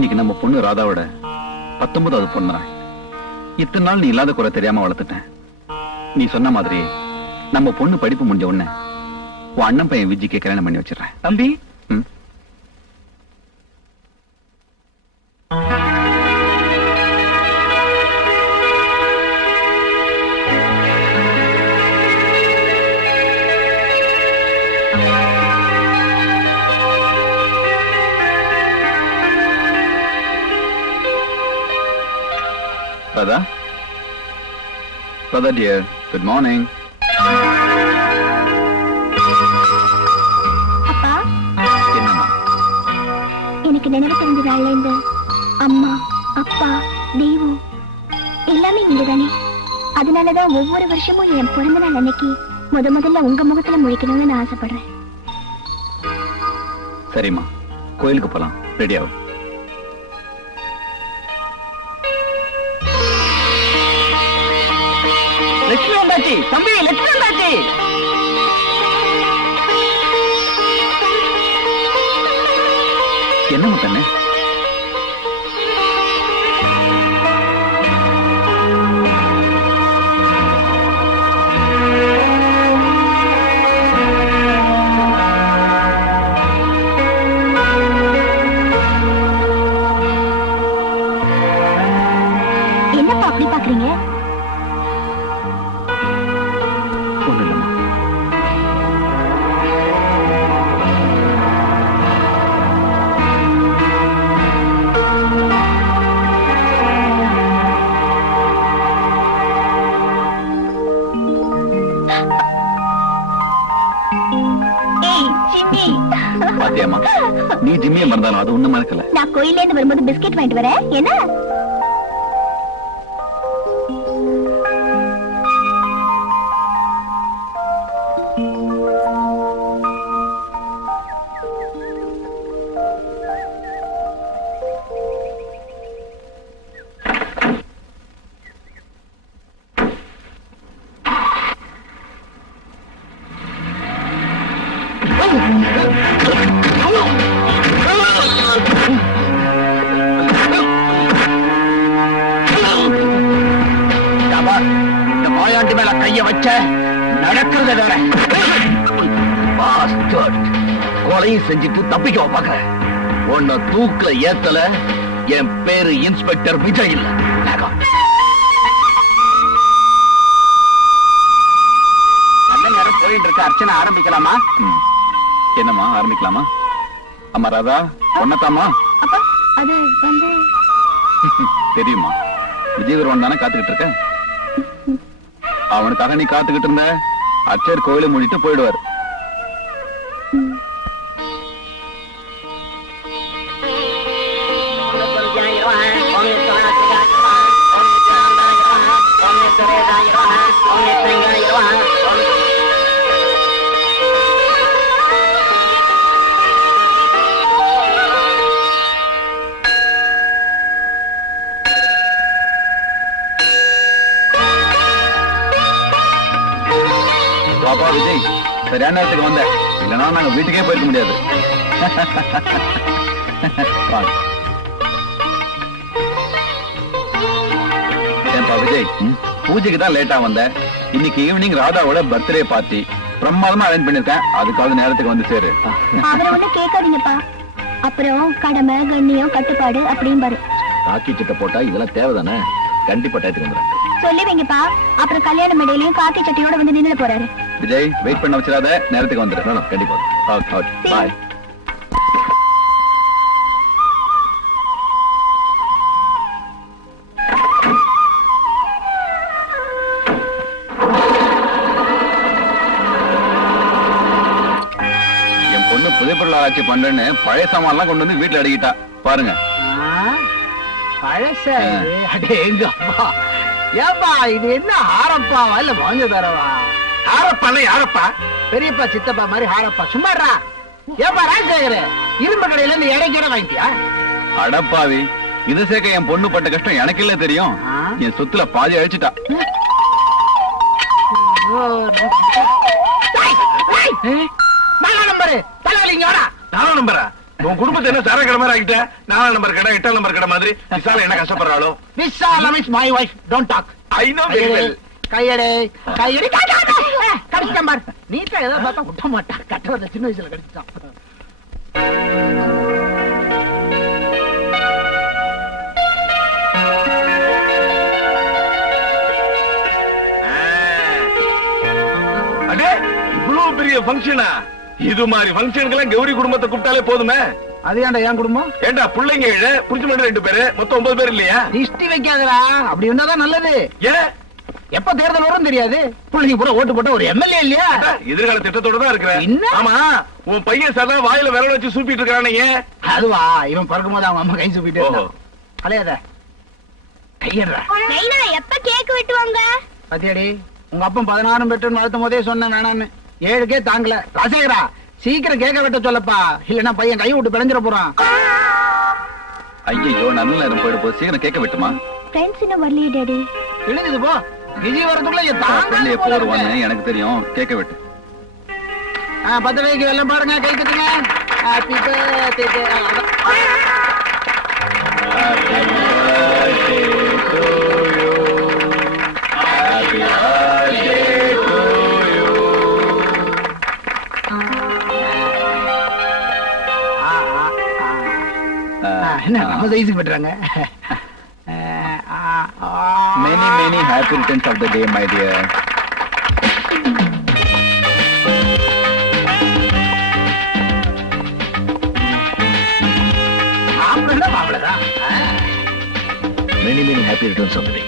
இன்னைக்கு நம்ம பொண்ணு ராதாவோட 19வது பொண்ணு நாள். இத்தனை நாள் நீ இல்லாத குறை தெரியாம வளர்த்துட்டேன். நீ சொன்ன மாதிரி நம்ம பொண்ணு படிப்பு முடிஞ்ச உடனே உன் அண்ணன் பையன் விஜய்க்கு கல்யாணம் பண்ணி வச்சிடறேன். தம்பி, Radha? Radha dear, good morning. அப்பா, என்னம்மா? எனக்கு நினைவு தெரிஞ்ச நாள்ல இருந்து அம்மா, அப்பா, தெய்வம் எல்லாமே இங்கதானே. அதனாலதான் ஒவ்வொரு வருஷமும் என் பிறந்த நாள் அன்னைக்கு முதல்ல உங்க முகத்துல முழிக்கணும்னு நான் ஆசைப்படுறேன். சரிம்மா, கோயிலுக்கு போலாம். ரெடி ஆகும். லட்சுமி வந்தாச்சு. தம்பி, லட்சுமி வந்தாச்சு. என்னம்மா தண்ணே? என்னப்பா அப்படி பாக்குறீங்க? ஒண்ணு இல்லம்மா. பாத்தியாமா, நீ ஜிம்மியை மறந்தாலும் அது ஒண்ணு மறக்கல. நான் கோயில இருந்து வரும்போது பிஸ்கெட் வாங்கிட்டு வரேன். என்ன இந்த மாயாண்டி மேல கைய வச்ச நடக்கிறது வேற. கொலையும் செஞ்சுட்டு தப்பிக்க பாக்குற. உன்னை தூக்குல ஏத்தல. என் பேரு இன்ஸ்பெக்டர் விஜய் இல்ல. நல்ல நேரம் போயிட்டு இருக்க. அர்ச்சனை ஆரம்பிக்கலாமா? என்னம்மா, ஆரம்பிக்கலாமா? அம்மா ராதா, பொண்ணத்தாமா? அப்பா, அது வந்து தெரியுமா, விஜய் வருவான் தானே காத்துக்கிட்டு இருக்க. அவனுக்காக நீ காத்துக்கிட்டு இருந்த. அச்சர் கோயிலை மூடிட்டு போயிடுவார். பாப்பா விஜய், சரியான நேரத்துக்கு வந்த. இல்லைன்னா நாங்க வீட்டுக்கே போயிருக்க முடியாது. ஏன்பா விஜய், பூஜைக்கு தான் லேட்டா வந்த. இன்னைக்கு ஈவினிங் ராதாவோட பர்த்டே பார்ட்டி பிரமாதமா அரேஞ்ச் பண்ணிருக்கேன். அதுக்காக நேரத்துக்கு வந்து சேரு. அவரை ஒண்ணு கேட்காதீங்கப்பா. அப்புறம் கடமை, கண்ணியம், கட்டுப்பாடு அப்படின்னு பாரு. காக்கி சட்டை போட்டா இதெல்லாம் தேவைதானே? கண்டிப்பா டயத்துக்கு வந்துடுறேன். சொல்லி வைங்கப்பா. அப்புறம் கல்யாண மேடையிலையும் காக்கி சட்டையோட வந்து நின்று போறாரு. விஜய், வெயிட் பண்ண வச்சிடாத. நேரத்துக்கு வந்துடுறேன். கண்டிப்பா. பாய். என் பொண்ணு புதிய பொருள் ஆராய்ச்சி பண்றேன்னு பழைய சாமான்லாம் கொண்டு வந்து வீட்டுல அடக்கிட்டா பாருங்க. பழசா இது? அடேங்க அப்பா. ஏப்பா, இது என்ன ஹாரப்பாவா இல்ல மோஞ்ச தரவா? ஹாரப்பால யாரப்பா? பெரியப்பா சித்தப்பா மாதிரி ஹாரப்பா. சும்மாடா. ஏப்பா ராஜசேகர், இரும்பு கடையில இருந்து இடைக்கிற வாங்கிட்டியா? அடப்பாவி, இது சேர்க்க என் பொண்ணு பட்ட கஷ்டம் எனக்கு இல்ல தெரியும். என் சொத்துல பாதி அழிச்சிட்டா. நம்பரு தலைவலிங்க. நம்பரா? உன் குடும்பத்தை என்ன தர கடை மாதிரி ஆகிட்ட? 4 நம்பர் கடை 8 நம்பர் கடை மாதிரி விசால என்ன கஷ்டப்படுறாளோ? Visalam is my wife, don't talk. I know very well. கையடே கையடி கடிச்சிட்டான் பாரு. நீட்டா ஏதோ பார்த்தா விட்ட மாட்டான். கட்டவரத சின்ன வயசுல கடிச்சிட்டான். அடே இவ்வளவு பெரிய ஃபங்க்ஷனா? இது மாதிரி ஃபங்க்ஷனுக்கெல்லாம் கௌரி குடும்பத்தை கூப்பிட்டாலே போதுமே. அது ஏன்டா என் குடும்பம்? ஏண்டா பிள்ளைங்க 7, புரிஞ்சு மட்டும் 2 பேரு, மொத்தம் 9 பேர் இல்லையா? திஷ்டி வைக்காதடா. அப்படி இருந்தாதான் நல்லது. ஏன் எப்ப தேர்தல் வரும் தெரியாது. பிள்ளைங்க பூரா ஓட்டு போட்ட ஒரு எம்எல்ஏ இல்லையா? எதிர்கால திட்டத்தோட தான் இருக்கிறேன். என்ன? ஆமா, உன் பையன் சதா வாயில விரல வச்சு சூப்பிட்டு இருக்கானே. அதுவா, இவன் பிறக்கும் போது அவங்க அம்மா கை சூப்பிட்டு ஓஹோ. அலையாத கையடுறா. எப்ப கேக் வெட்டுவாங்க? பத்தியாடி, உங்க அப்பன் 16 பெற்றுன்னு வளர்த்தும் போதே சொன்னேன் வேணான்னு. 7க்கே தாங்கல. ராசேகரா, சீக்கிரம் கேட்க வெட்ட சொல்லப்பா, இல்லன்னா பையன் கை விட்டு பிழைஞ்சிட போறான். ஐயோ நல்ல நேரம் போயிடு போ, சீக்கிரம் கேட்க விட்டுமா. ஃப்ரெண்ட்ஸ் இன்னும் வரலையே டாடி. இழுங்குது போ. விஜய் வரதுக்குள்ள என் ஃப்ரெண்ட் எப்போ வருவான்னு தாங்க. எனக்கு தெரியும், கேட்க விட்டு. 10 வயக்கு வெள்ளம் பாருங்க, கை கட்டுங்க. Happy birthday. என்ன நம்ம சைஸுக்கு பெற்றாங்க. Many happy returns of the day, my dear. மாப்பிள்ளதான். Many happy returns of the day.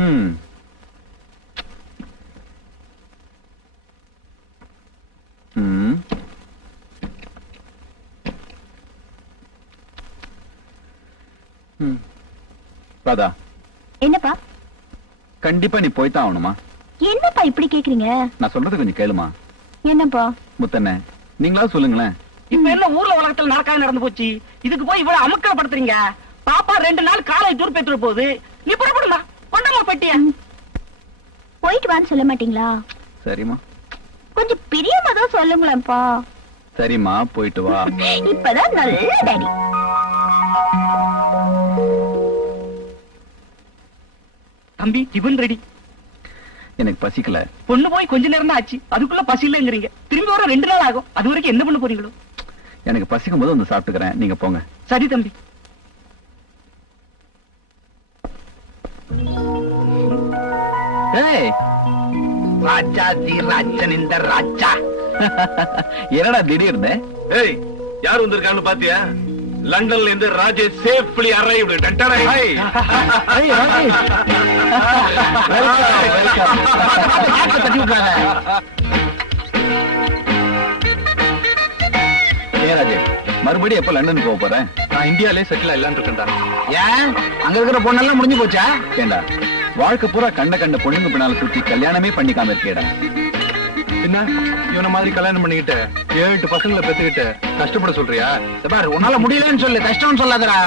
ம். ம். ம். ராதா, என்னப்பா கண்டிப்பா நீ போய்தான் ஆகணுமா? என்னப்பா இப்படி கேக்குறீங்க? நான் சொல்றது கொஞ்சம் கேளுமா. என்னப்பா? முத்தண்ணே, நீங்களா சொல்லுங்களேன். இப்ப என்ன ஊர்ல உலகத்துல நடக்காது நடந்து போச்சு, இதுக்கு போய் இவ்வளவு அமுக்கப்படுத்துறீங்க. பாப்பா 2 நாள் காலை டூர் போயிட்டு போகுது, நீ புறப்படுமா கொண்டமா பெட்டியா? போயிட்டு வான்னு சொல்ல மாட்டீங்களா? சரிம்மா. கொஞ்சம் பிரியமா தான் சொல்லுங்களேன்ப்பா. சரிம்மா, போயிட்டு வா. இப்பதான் நல்ல டாடி. தம்பி டிபன் ரெடி. எனக்கு பசிக்கல. பொண்ணு போய் கொஞ்ச நேரம் தான் ஆச்சு, அதுக்குள்ள பசி இல்லங்கிறீங்க. திரும்பி வர 2 நாள் ஆகும், அது வரைக்கும் என்ன பண்ண போறீங்களோ? எனக்கு பசிக்கும் போது வந்து சாப்பிட்டுக்கிறேன், நீங்க போங்க. சரி தம்பி. ஏய், ராஜா தி ராஜன் இந்த ராஜா. என்னடா திடீர்னு? ஏய், யார் வந்திருக்கான்னு பாத்தியா? லண்டன்ல இருந்து ராஜேஷ் சேஃப்லி அரைவ்டு. டட்டடா ஹை. ஏய், ராஜேஷ். தட்டி விட்டாங்க. ஏன் ராஜேஷ், மறுபடியும் எப்ப லண்டன் போக போறேன்? நான் இந்தியாலே செட்டில் ஆயிடலான்னு இருக்கேன்டா. ஏன் அங்க இருக்கிற பொண்ணெல்லாம் முடிஞ்சு போச்சா? ஏண்டா, வாழ்க்கை பூரா கண்ட பொண்ணுங்க பின்னால சுத்தி கல்யாணமே பண்ணிக்காம இருக்கேடா. என்ன இவன மாதிரி கல்யாணம் பண்ணிக்கிட்டு 7-8 பசங்களை பெத்துக்கிட்டு கஷ்டப்பட சொல்றியா? பாரு, உன்னால முடியலன்னு சொல்லு, கஷ்டம்னு சொல்லாதடா.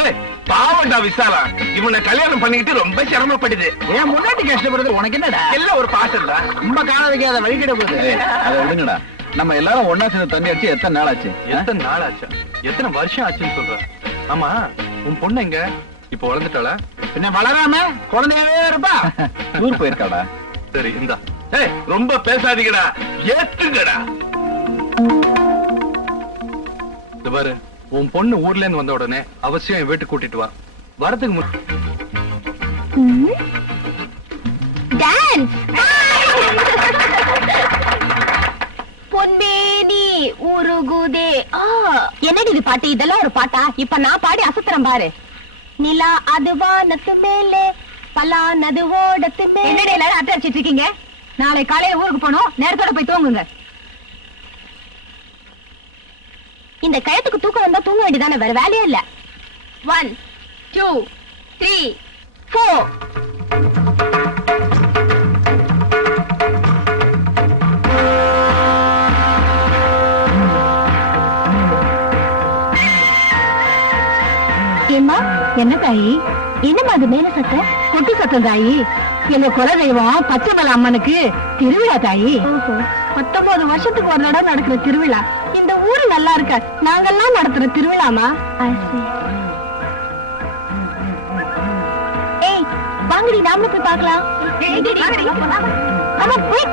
ஏய், பாவண்டா விசாலா, இவனை கல்யாணம் பண்ணிக்கிட்டு ரொம்ப சிரமப்படுது. ஏன் முன்னாடி கஷ்டப்படுறது உனக்கு என்னடா? எல்லாம் ஒரு பாசம்டா. ரொம்ப காணதுக்கு அதை வழிகிட போகுது. ஏய், அதை விடுங்கடா. நம்ம எல்லாரும் ஒன்னா சேர்ந்து தண்ணி அடிச்சு எத்தனை நாள் ஆச்சு? எத்தனை நாள் ஆச்சா? எத்தனை வருஷம் ஆச்சுன்னு சொல்ற? ஆமா, உன் பொண்ணு எங்க? இப்ப வளர்ந்துட்டாளா? பின்ன வளராம குழந்தையாவே இருப்பா. டூர் போயிருக்காடா. சரி, இந்தா. ஏய், ரொம்ப பேசாதீங்கடா, ஏத்துங்கடா. இது பாரு, உன் பொண்ணு ஊர்ல இருந்து வந்த உடனே அவசியம் என் வீட்டுக்கு கூட்டிட்டு வா. வரதுக்கு டான்ஸ். பொன்மேனி உருகுதே. என்னடி இது பாட்டு? இதெல்லாம் ஒரு பாட்டா? இப்ப நான் பாடி அசத்துறேன் பாரு. நிலா அது வானத்து மேலே, பலானது ஓடத்து மேலே. என்னடி எல்லாரும் அட்டை அடிச்சிட்டு இருக்கீங்க? நாளை காலையில ஊருக்கு போனோம், நேரத்தோட போய் தூங்குங்க. இந்த கயத்துக்கு தூக்கம் வந்தா தூங்க வேண்டியதானே, வேற வேலையே இல்ல. 1 2 3 4. ஏம்மா, என்ன தாயி? என்னம்மா அது மேல சத்தம்? கொட்டு சத்தம் தாயி. எங்க குலதெய்வம் பச்சைமலை அம்மனுக்கு திருவிழா தாயி. 19 வருஷத்துக்கு ஒரு தடவை நடக்கிற திருவிழா. இந்த ஊரு நல்லா இருக்க, நாங்கெல்லாம் நடத்துற திருவிழாமா? ஏய், வாங்கடி, நாமளும் போய் பார்க்கலாம். ஆமா, போய்.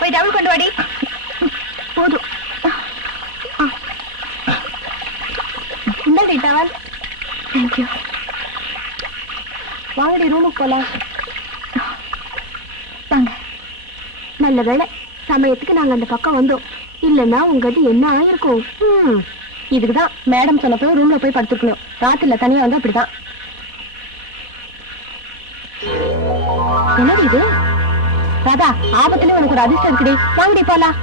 போய் டவுல் கொண்டு வாடி. போதும். இந்த டவல். தேங்க்யூ. வாங்கடி ரூமுக்கு போலாம். வாங்க. நல்ல வேளை சமயத்துக்கு நாங்க அந்த பக்கம் வந்தோம். இல்லன்னா உங்ககிட்ட என்ன ஆயிருக்கும். இதுக்குதான் மேடம் சொன்னப்போ ரூம்ல போய் படுத்துக்கணும். ராத்திரில தனியா வந்து அப்படிதான். என்னது இது? ராதா, ஆபத்துல உனக்கு ஒரு அதிர்ஷ்டம் இருக்குடி. வாங்கடி போலாம்.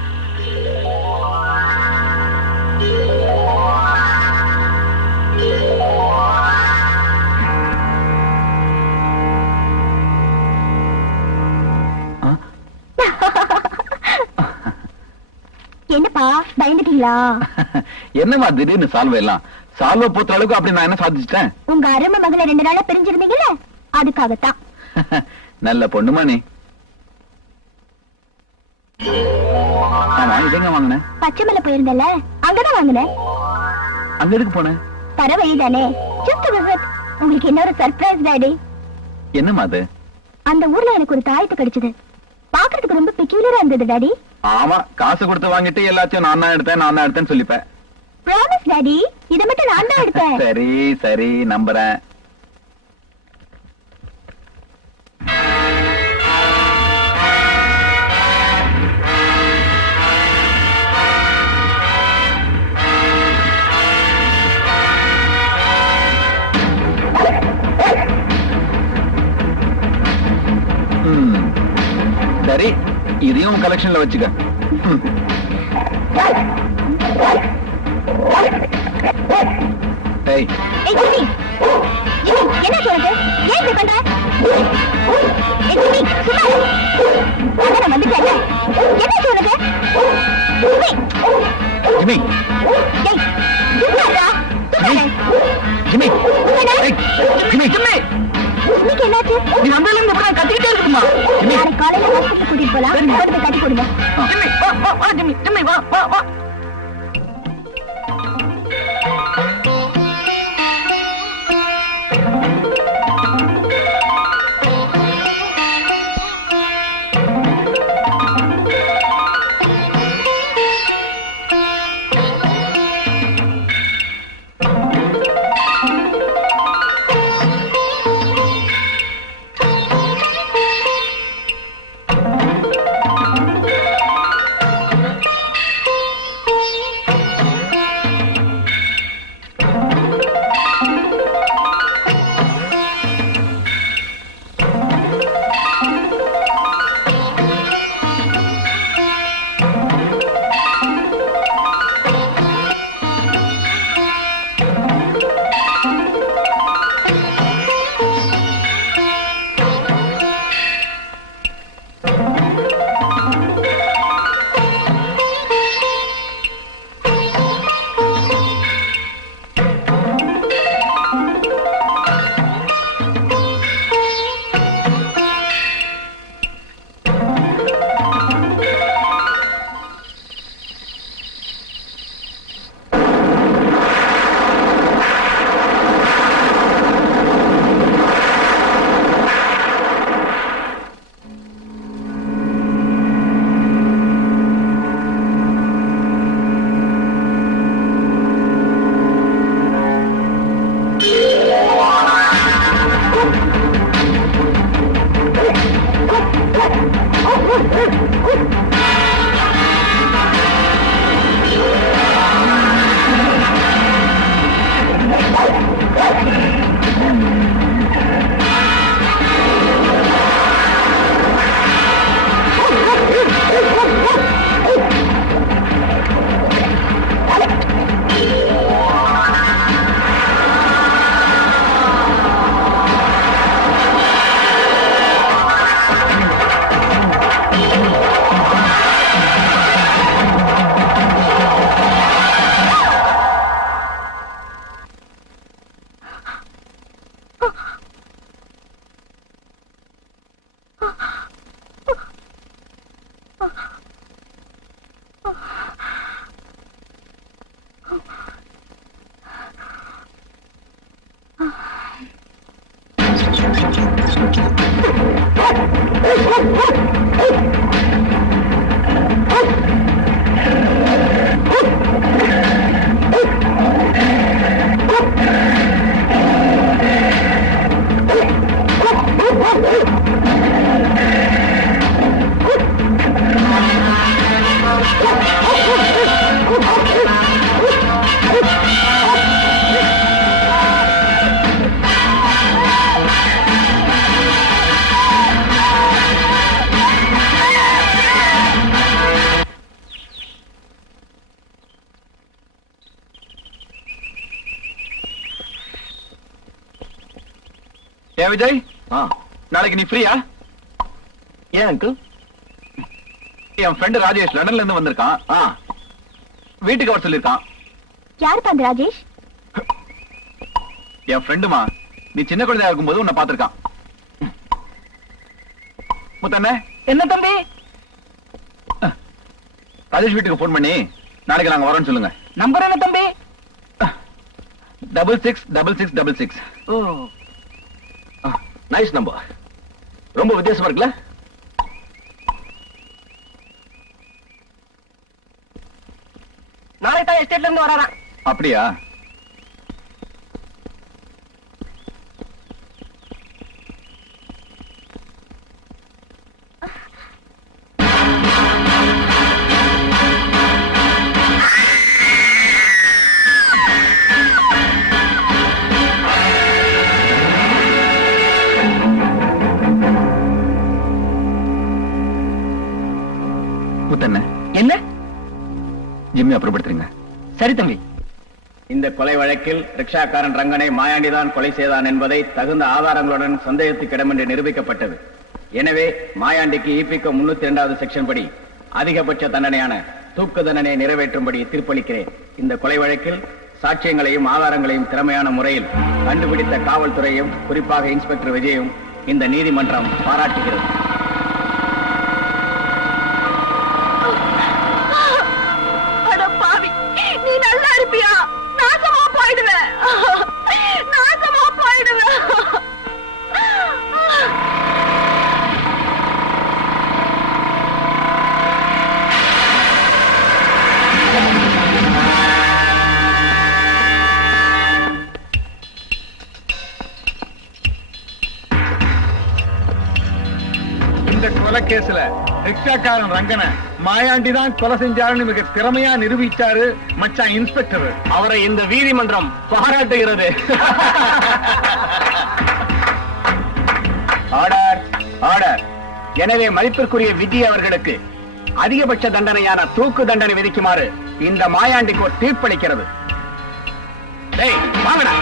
என்னப்பா பயந்துட்டீங்களா? என்னமா திடீர்னு சால்வ எல்லாம்? சால்வ பொறுத்த அளவுக்கு அப்படி நான் என்ன சாதிச்சிட்டேன்? உங்க அருமை மகளை 2 நாளா பிரிஞ்சிருந்தீங்கல்ல, அதுக்காகத்தான். நல்ல பொண்ணுமா நீ. ஆமா, இதெங்க வாங்கினேன்? பச்சைமலை போயிருந்தல, அங்கதான் வாங்கினேன். அங்க எதுக்கு போனேன்? தர வழிதானே. Just visit. உங்களுக்கு இன்னொரு சர்ப்ரைஸ் டாடி. என்னமா அது? அந்த ஊர்ல எனக்கு ஒரு தாயத்து கிடைச்சது. பாக்குறதுக்கு ரொம்ப பெக்யூலரா இருந்தது டாடி. ஆமா, காசு கொடுத்து வாங்கிட்டு எல்லாத்தையும் நான் தான் எடுத்தேன்னு சொல்லிப்பேன். ப்ராமிஸ் டாடி, இதை மட்டும் நான் தான் எடுத்தேன். சரி சரி, நம்புறேன். சரி, இதையும் கலெக்ஷன்ல வச்சுக்க. ஏய் ஜிம்மி, ஜிம்மி என்ன சொல்றது? ஏன் இப்படி பண்ற? ஏய் ஜிம்மி, சும்மா இரு. நான் வந்துட்டேன். என்ன சொல்றது? ஜிம்மி, ஏய் சும்மாடா. ஜிம்மி, ஏய் ஜிம்மி, ஜிம்மி, இன்னைக்கு என்னாச்சு? நீ வந்ததுல இருந்து இப்படி கத்திக்கிட்டே இருக்குமா? நாளைக்கு காலையில ஹாஸ்பிட்டல் கூட்டிட்டு போலாம். கொண்டு போய் கட்டி கொடுங்க. ஜிம்மி வா வா வா ஜிம்மி, ஜிம்மி வா வா வா. ஏ விஜய், நாளைக்கு நீ ஃப்ரீயா? ஏன் அங்கிள்? என் ஃப்ரெண்ட் ராஜேஷ் லண்டன்ல இருந்து வந்திருக்கான். வீட்டுக்கு வர சொல்லிருக்கான். யாருப்பா அந்த ராஜேஷ்? என் ஃப்ரெண்டுமா, நீ சின்ன குழந்தையா இருக்கும்போது உன்னை பார்த்திருக்கான். முத்தண்ணே, என்ன தம்பி? ராஜேஷ் வீட்டுக்கு போன் பண்ணி நாளைக்கு நாங்க வரோம்னு சொல்லுங்க. நம்பர் என்ன தம்பி? 666666. Nice number. ரொம்ப வித்தியாசமா இருக்குல்ல? நாளைக்கு தான் எஸ்டேட்ல இருந்து வராராம். அப்படியா? முத்தண்ணே, என்ன? ஜிம்மி அப்புறப்படுத்துறீங்க. சரி தம்பி. இந்த கொலை வழக்கில் ரிக்ஷாக்காரன் ரங்கனை மாயாண்டிதான் கொலை செய்தான் என்பதை தகுந்த ஆதாரங்களுடன் சந்தேகத்துக்கிடமின்றி நிரூபிக்கப்பட்டது. எனவே மாயாண்டிக்கு ஈபிகோ 302வது செக்ஷன் படி அதிகபட்ச தண்டனையான தூக்கு தண்டனை நிறைவேற்றும்படி தீர்ப்பளிக்கிறேன். இந்த கொலை வழக்கில் சாட்சியங்களையும் ஆதாரங்களையும் திறமையான முறையில் கண்டுபிடித்த காவல்துறையும் குறிப்பாக இன்ஸ்பெக்டர் விஜயும் இந்த நீதிமன்றம் பாராட்டுகிறது. நீ நல்லா இருப்பியா? நாசமா போயிடுவேன், நாசமா போயிடுவேன். இந்த கொலை கேஸ்ல ரிக்ஷாக்காரன் ரங்கனை மாயாண்டி தான் கொலை செஞ்சாருன்னு மிக திறமையா நிரூபிச்சாரு மச்சான் இன்ஸ்பெக்டர். அவரை இந்த நீதிமன்றம் பாராட்டுகிறது. Order, order. எனவே மதிப்பிற்குரிய விஜி அவர்களுக்கு அதிகபட்ச தண்டனையான தூக்கு தண்டனை விதிக்குமாறு இந்த மாயாண்டி கோர்ட் தீர்ப்பளிக்கிறது. டேய் வாங்கடா.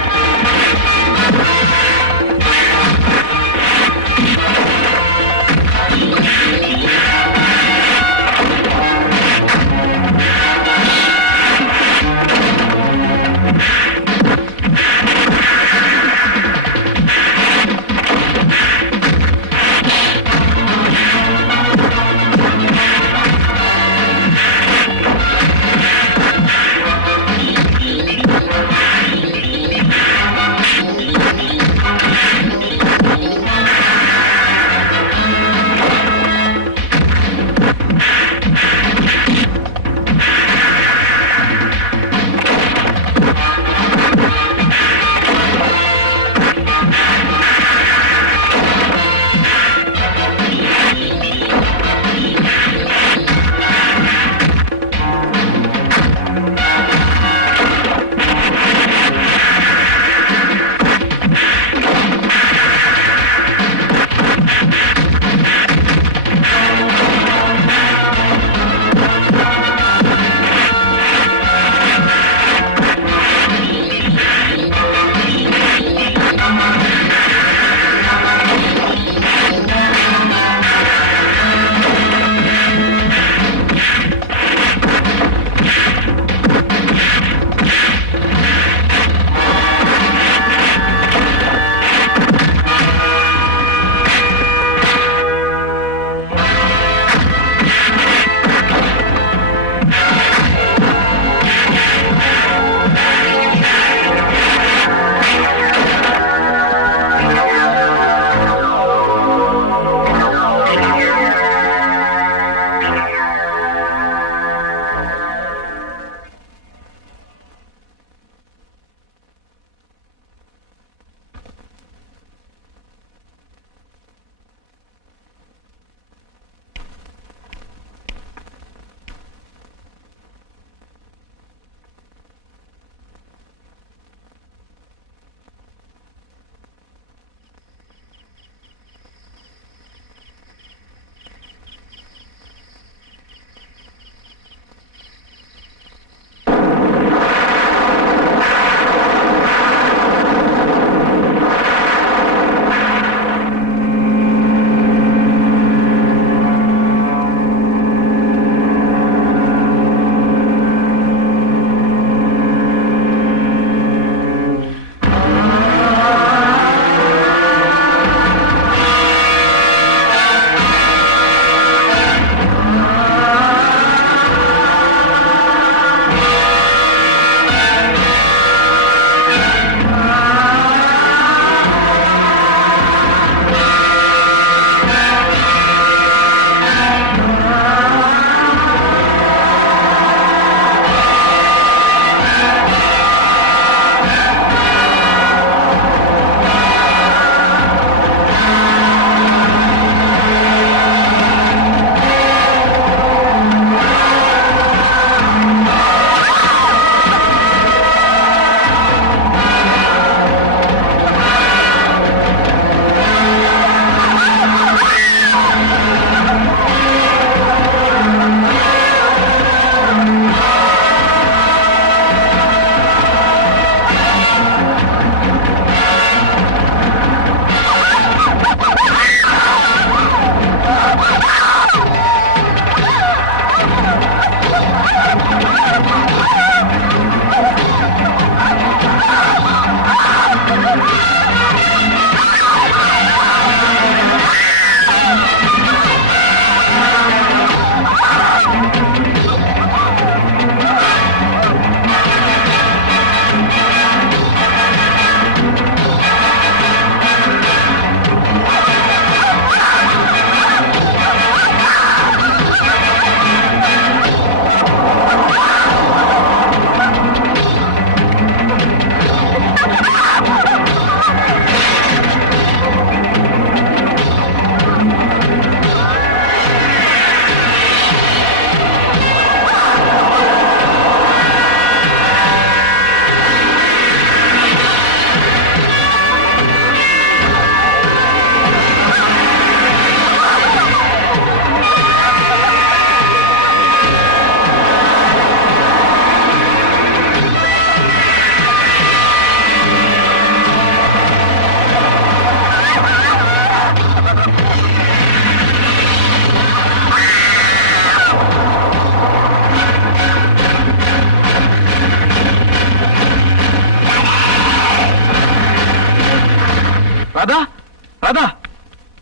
ராதா,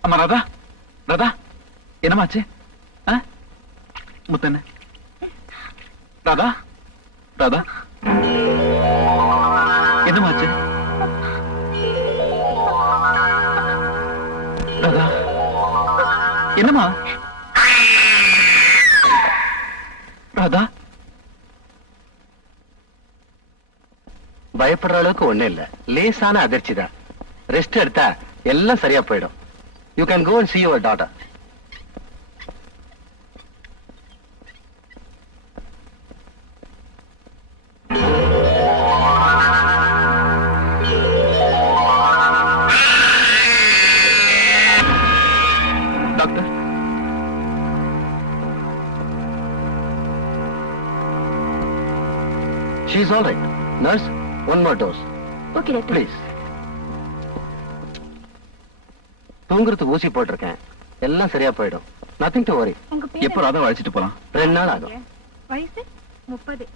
அம்மா ராதா, ராதா, என்னமாச்சு? முத்தண்ண, ராதா, ராதா, என்னமாச்சு? ராதா, என்னமா? ராதா, பயப்படுற அளவுக்கு ஒண்ணும் இல்ல, லேசான அதிர்ச்சி தான். ரெஸ்ட் எடுத்தா எல்லாம் சரியா போயிடும். You can go and see your daughter. Doctor, She is all right. Nurse, one more dose. Okay doctor. Please. தூங்குறதுக்கு ஊசி போட்டிருக்கேன், எல்லாம் சரியா போயிடும். Nothing to worry. உங்க பேர் எப்போ ராதா அழைச்சிட்டு போலாம்? 2 நாள் ஆகும். வயசு 30.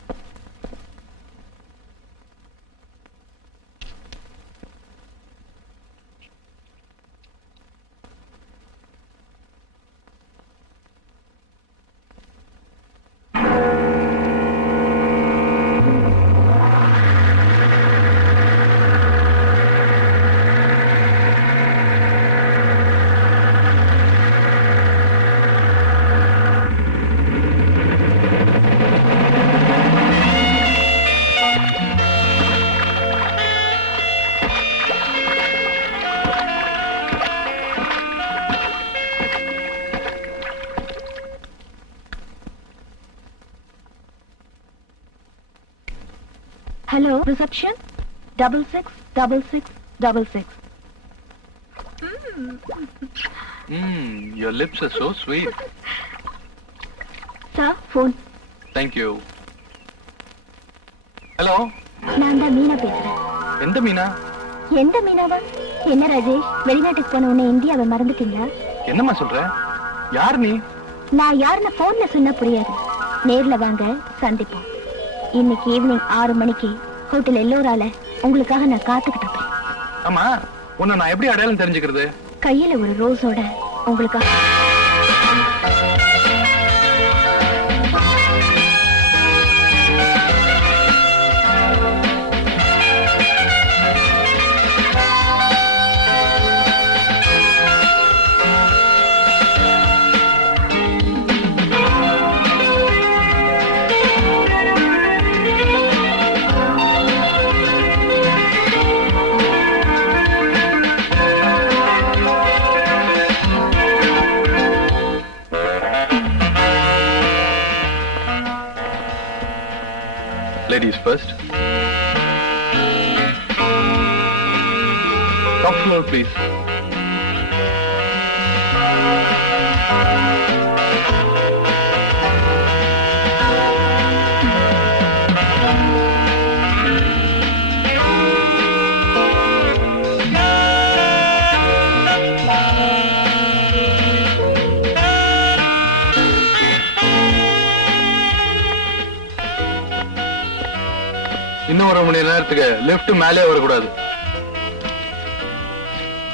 Hello, reception. 666666. Your lips are so sweet. Sir, phone. Thank you. Hello, நான் தான் மீனா பேசுறேன். எந்த மீனா? எந்த மீனாவா? என்ன ராஜேஷ், வெளிநாட்டுக்கு போன உடனே இந்தியாவை மறந்துட்டீங்களா? என்னம்மா சொல்ற? யார் நீ? நான் யாருன்னு போன்ல சொன்னா புரியாது. நேர்ல வாங்க, சந்திப்போம். இன்னைக்கு ஈவினிங் 6 மணிக்கு ஹோட்டல் எல்லோரால உங்களுக்காக நான் காத்துக்கிட்டு இருக்கேன். ஆமா, உன்னை நான் எப்படி அடையாளம் தெரிஞ்சுக்கிறது? கையில ஒரு ரோஸோட உங்களுக்காக. Ladies first. Top floor, please. இன்னும் 1 மணி நேரத்துக்கு லெஃப்ட் மேலே வரக்கூடாது.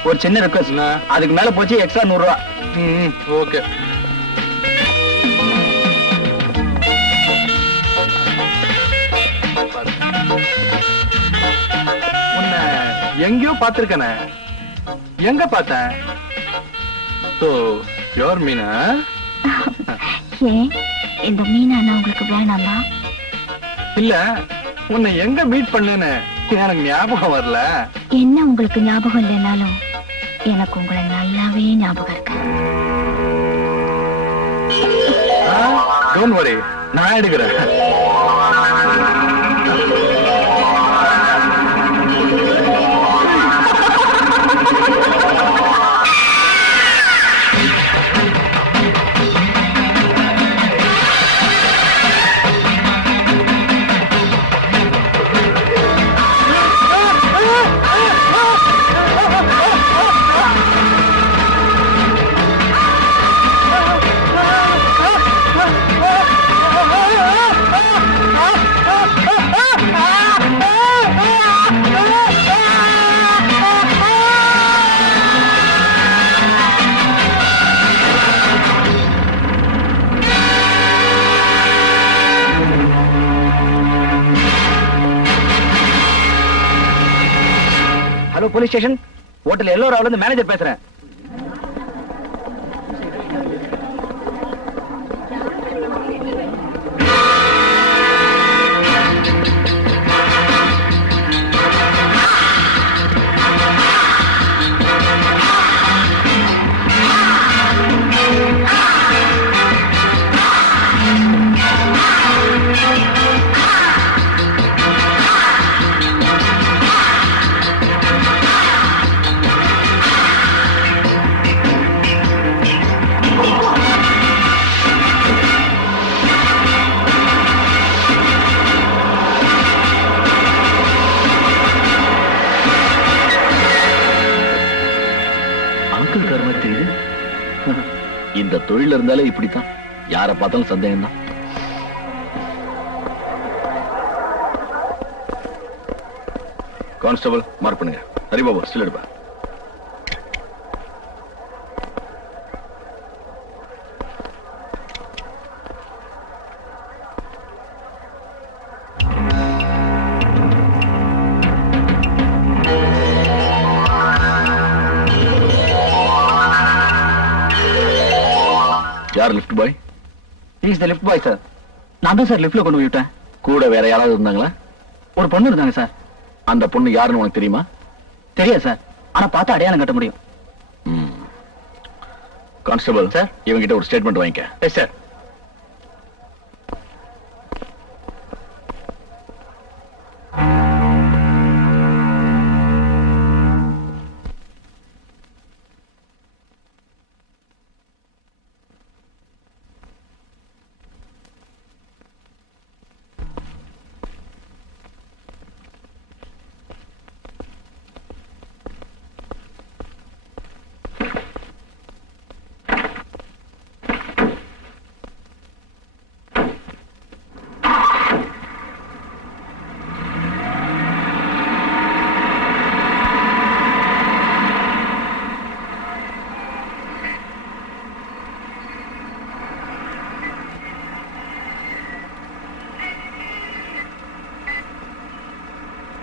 ஒரு சின்ன ரெக்வஸ்ட், அதுக்கு மேல போச்சு எக்ஸ்ட்ரா 100 ரூபா. ஓகே. உன்னை எங்கேயோ பார்த்திருக்கனே, எங்க பார்த்தேன்? So, you're Meena? ஏன் இந்த மீனா உங்களுக்கு வேணாமா? இல்ல, உன்னை எங்க மீட் பண்ணேன்னு எனக்கு ஞாபகம் வரல. என்ன உங்களுக்கு ஞாபகம் இல்லைனாலும் எனக்கு உங்களை நல்லாவே ஞாபகம் இருக்கு. டோன்ட் வரி, நான் எடுக்கிறேன். Police station. ஹோட்டல் எல்லோராவுல இருந்து மேனேஜர் பேசுறேன். இந்த தொழில இருந்தாலே இப்படித்தான், யார பார்த்தாலும் சந்தேகம் தான். கான்ஸ்டபிள் மார்க் பண்ணுங்க. ஹரிபாபு ஸ்டில் எடுப்பா. யார் lift bye? Is the lift bye sir. நான் தான் சார் லிஃப்ட்ல கொண்டு போய் விட்டேன். கூட வேற யாராவது இருந்தாங்களா? ஒரு பொண்ணு இருந்தாங்க சார். அந்த பொண்ணு யாருன்னு உனக்கு தெரியுமா? தெரியாது சார், ஆனா பார்த்தா அடையாளம் கட்ட முடியும். கான்ஸ்டபிள் சார், இவங்கிட்ட ஒரு ஸ்டேட்மெண்ட் வாங்கிக்க. Yes sir.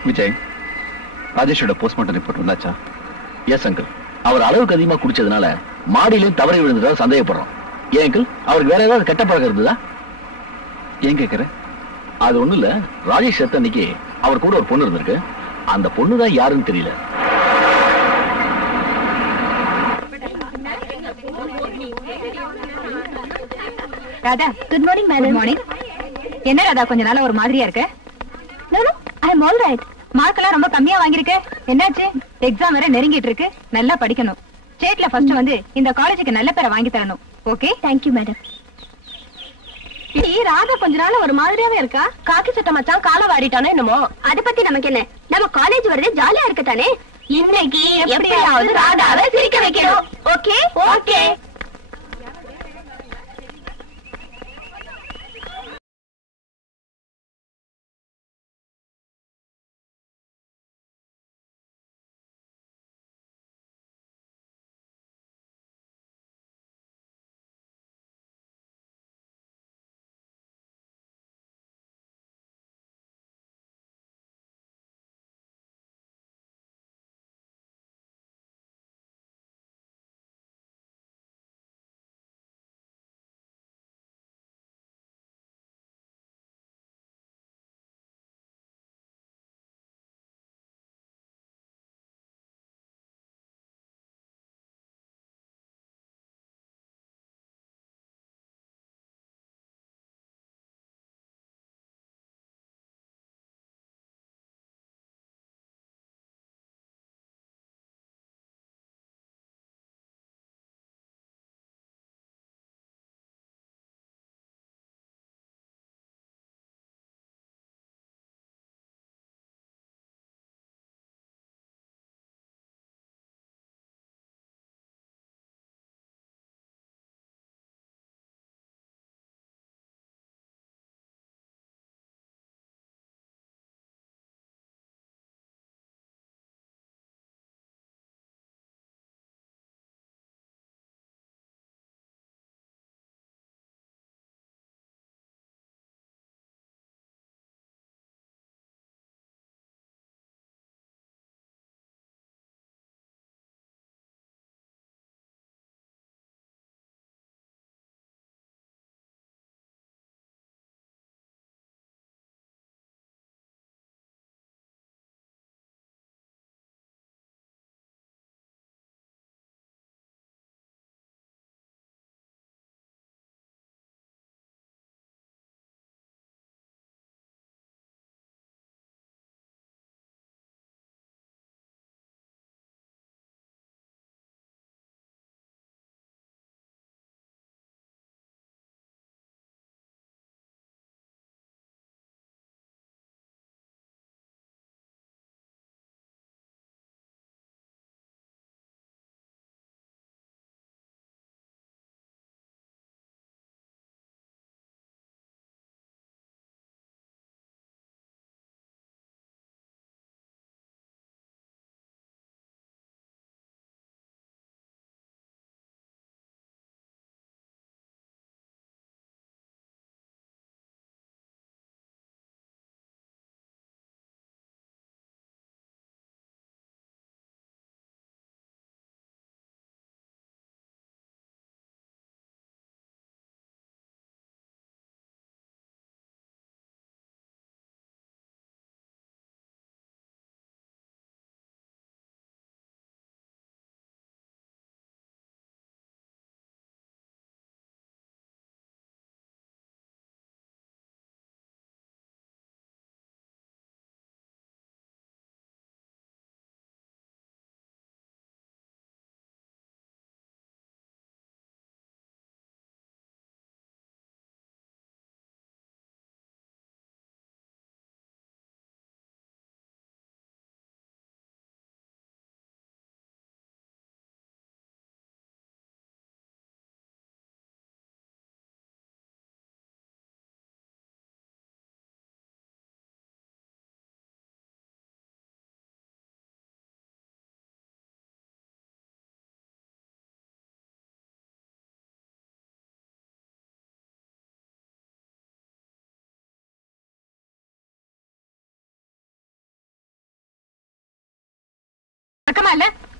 விஜய், ராஜேஷோட போஸ்ட்மார்ட்டம் ரிப்போர்ட் வந்தாச்சா? Yes uncle. அவர் அளவுக்கு அதிகமா குடிச்சதுனால மாடியிலும் தவறி விழுந்ததாக சந்தேகப்படுறோம். ஏன் அங்கிள், அவருக்கு வேற ஏதாவது கெட்ட பழக்கம் இருந்ததா? ஏன் கேட்கிற? அது ஒண்ணு இல்ல, ராஜேஷ் செத்த அன்னைக்கு அவர் கூட ஒரு பொண்ணு இருந்திருக்கு. அந்த பொண்ணு தான் யாருன்னு தெரியல. Radha, good morning madam. Good morning. என்ன ராதா, கொஞ்ச நாளா ஒரு மாதிரியா இருக்க? நோ நோ, ஐ அம் ஆல் ரைட். மார்க் எல்லாம் ரொம்ப கம்மியா வாங்கிருக்க. என்னாச்சு? எக்ஸாம் வேற நெருங்கிட்டு இருக்கு. நல்லா படிக்கணும். ஸ்டேட்ல ஃபர்ஸ்ட் வந்து இந்த காலேஜுக்கு நல்ல பேரை வாங்கி தரணும். Okay? Thank you madam. Radha கொஞ்ச நாள் ஒரு மாதிரியாவே இருக்கா. காக்கி சட்டை மச்சான் காலை வாரிட்டானோ என்னமோ. அத பத்தி நமக்கு என்ன? நம்ம காலேஜ் வரது ஜாலியா இருக்கத்தானே. இன்னைக்கு எப்படியாவது ராதாவை சிரிக்க வைக்கணும். Okay okay.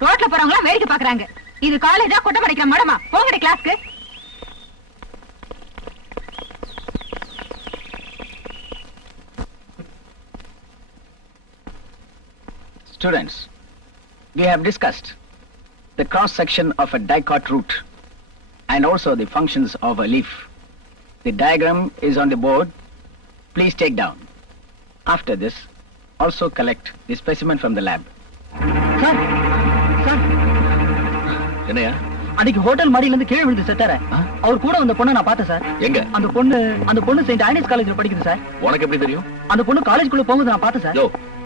ரோட்ல போறவங்க வேடிக்கை பாக்குறாங்க. இது காலேஜா கொட்டை படிக்கிற மடமா? போங்கடி கிளாஸ்க்கு. Students, we have discussed the cross section of a dicot root and also the functions of a leaf. The diagram is on the board. Please take down. After this, also collect the specimen from the lab. Sir sir, என்னையா? அன்னைக்கு hotel மாடியில இருந்து கீழே விழுந்து செத்தார. அவர் கூட வந்த பொண்ணை நான் பார்த்தேன் சார். எங்க? அந்த பொண்ணு செயின்ட் ஆனிஸ் காலேஜ்ல படிக்குது சார். உனக்கு எப்படி தெரியும்? அந்த பொண்ணு காலேஜ்குள்ள போகுது நான் பார்த்தேன் சார்.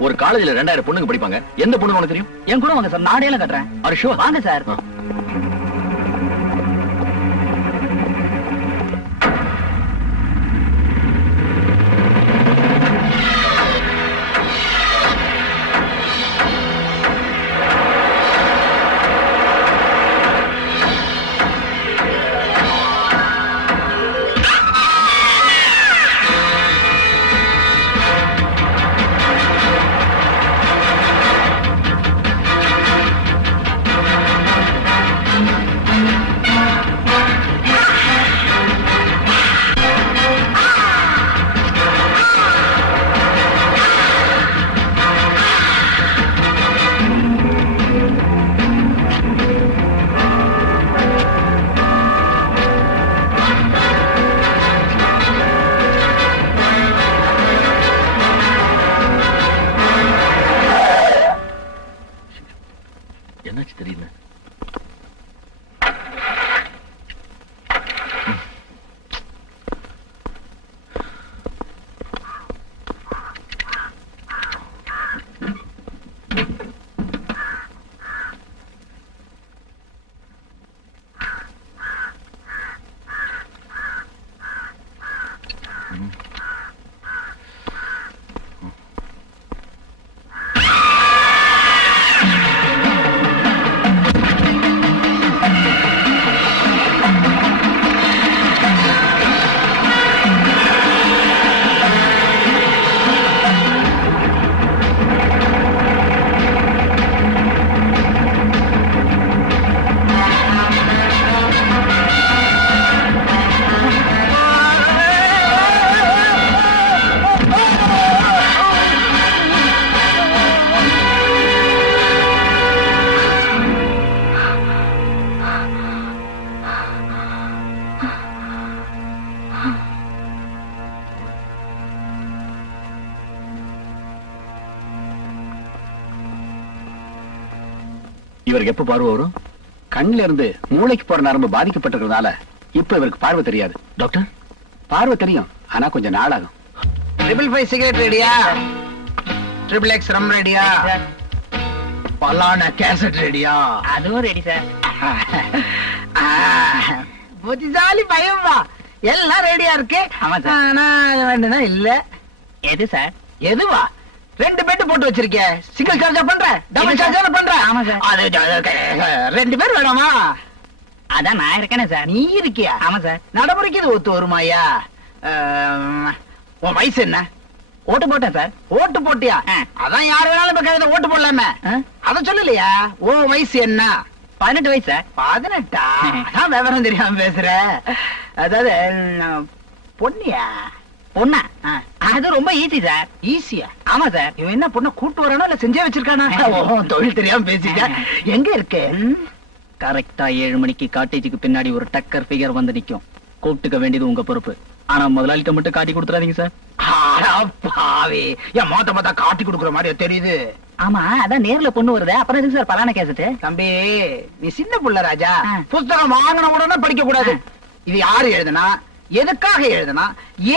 ஒரு காலேஜ்ல 2000 பொண்ணுங்க படிப்பாங்க. எந்த பொண்ணு உனக்கு தெரியும்? என் கூட வாங்க சார், நாடையில கட்டுறேன். அரஷோ வாங்க சார். என்னாச்சு தெரியல. இவருக்கு எப்ப பார்வை வரும்? கண்ணில இருந்து மூளைக்கு போற நரம்பு பாதிக்கப்பட்டிருக்கிறதால இப்ப இவருக்கு பார்வை தெரியாது. டாக்டர், பார்வை தெரியும், ஆனா கொஞ்சம் நாளாகும். 555 சிகரெட் ரெடியா? ட்ரிபிள் எக்ஸ் ரம் ரெடியா? பலான கேசட் ரெடியா? அதுவும் ரெடி சார். புத்திசாலி பயமா, எல்லாம் ரெடியா இருக்கு. ஆமா சார். ஆனா வேண்டுனா இல்ல. எது சார்? எதுவா? 2 பெட் போட்டு வச்சிருக்கேன். சிங்கிள் சார்ஜா பண்ற, டபுள் சார்ஜா பண்ற? ஆமா சார். அது 2 பேர் வேணாமா? அதான் நான் இருக்கேனே சார். நீ இருக்கியா? ஆமா சார். நடைமுறைக்கு இது ஒத்து வருமாயா? உன் வயசு என்ன? ஓட்டு போட்டேன் சார். ஓட்டு போட்டியா? அதான் யாரு வேணாலும் இப்ப கழுத ஓட்டு போடலாமே. அத சொல்லலையா? உன் வயசு என்ன? 18 வயசு சார். 18? அதான் விவரம் தெரியாம பேசுற. அதாவது பொண்ணியா? பொண்ணா? அது ரொம்ப ஈஸி சார். ஈஸியா? ஆமா சார். இவன் என்ன பொண்ண கூட்டு வரானோ இல்ல செஞ்சே வச்சிருக்கானா? தொழில் தெரியாம பேசிட்ட. எங்க இருக்கு? கரெக்டா 7 மணிக்கு காட்டேஜுக்கு பின்னாடி ஒரு டக்கர் ஃபிகர் வந்து நிக்கும். கூப்பிட்டுக்க வேண்டியது உங்க பொறுப்பு. ஆனா முதலாளிட்ட மட்டும் காட்டி கொடுத்துறாதீங்க சார். பாவி, என் மொத்த மொத்த காட்டி கொடுக்குற மாதிரியா தெரியுது? ஆமா, அதான் நேர்ல பொண்ணு வருது. அப்புறம் எதுக்கு சார் பலான கேசட்டு? தம்பி, நீ சின்ன புள்ள ராஜா. புத்தகம் வாங்கின உடனே படிக்க கூடாது. இது யாரு எழுதுனா, எதுக்காக எழுதுனா,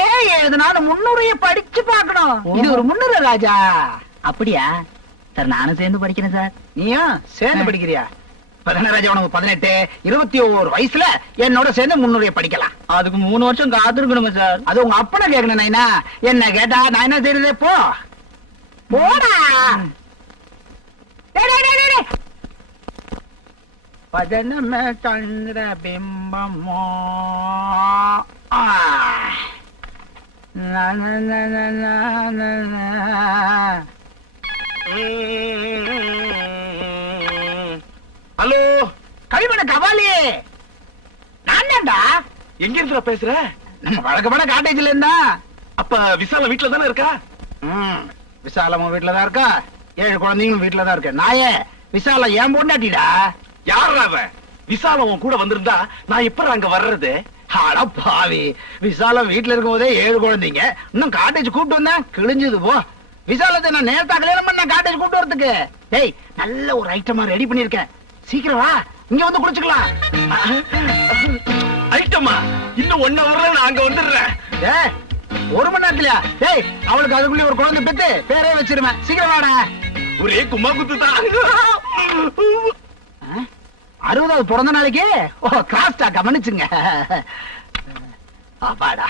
ஏன் எழுதுனான்னு முன்னுரைய படிச்சு பார்க்கணும். இது ஒரு முன்னுரை ராஜா. அப்படியா சார்? நானும் சேர்ந்து படிக்கிறேன் சார். நீயும் சேர்ந்து படிக்கிறியா? ராஜா, உனக்கு 18, 21 வயசுல என்னோட சேர்ந்து முன்னுரைய படிக்கலாம். அதுக்கு 3 வருஷம் காத்திருக்கணுங்க சார். அது உங்க அப்பனை கேட்கணும். நைனா என்ன கேட்டா நான் என்ன தெரியுது? போ போடா. பஜனமே சந்திர பிம்பமோ ஹலோ, கழிவட கபாலி, நான் தான்டா. எங்க இருக்கிற பேசுற? நம்ம வழக்கமான காட்டேஜ்ல இருந்தா. அப்ப விசால வீட்டுல தானே இருக்கா? விசாலமும் வீட்டுலதான் இருக்கா, 7 குழந்தைங்களும் வீட்டுலதான் இருக்கு. நாயே, விசால ஏன் பொண்டாட்டிடா. யார் அவன்? விசாலம் உன் கூட வந்திருந்தா நான் எப்ப அங்க வர்றது? அட பாவி, விசாலம் வீட்டுல இருக்கும் போதே 7 குழந்தைங்க, இன்னும் காட்டேஜ் கூப்பிட்டு வந்தேன் கிழிஞ்சது போ. விசாலத்தை நான் நேரத்தா கல்யாணம் பண்ண காட்டேஜ் கூப்பிட்டு வரதுக்கு. டேய், நல்ல ஒரு ஐட்டமா ரெடி பண்ணிருக்கேன், சீக்கிரம் வா, இங்க வந்து குளிச்சுக்கலாம். ஐட்டமா? இன்னும் 1 ஹவர்ல நான் அங்க வந்துடுறேன். டேய், 1 மணி நேரத்துலயா? டேய், அவளுக்கு அதுக்குள்ளே ஒரு குழந்தை பெத்து பேரே வச்சிருவேன், சீக்கிரம் வாடா. ஒரே கும்மா குத்து தான். 60வது பிறந்த நாளைக்கு கிராஸ்டா கவனிச்சுங்க. அப்பாடா.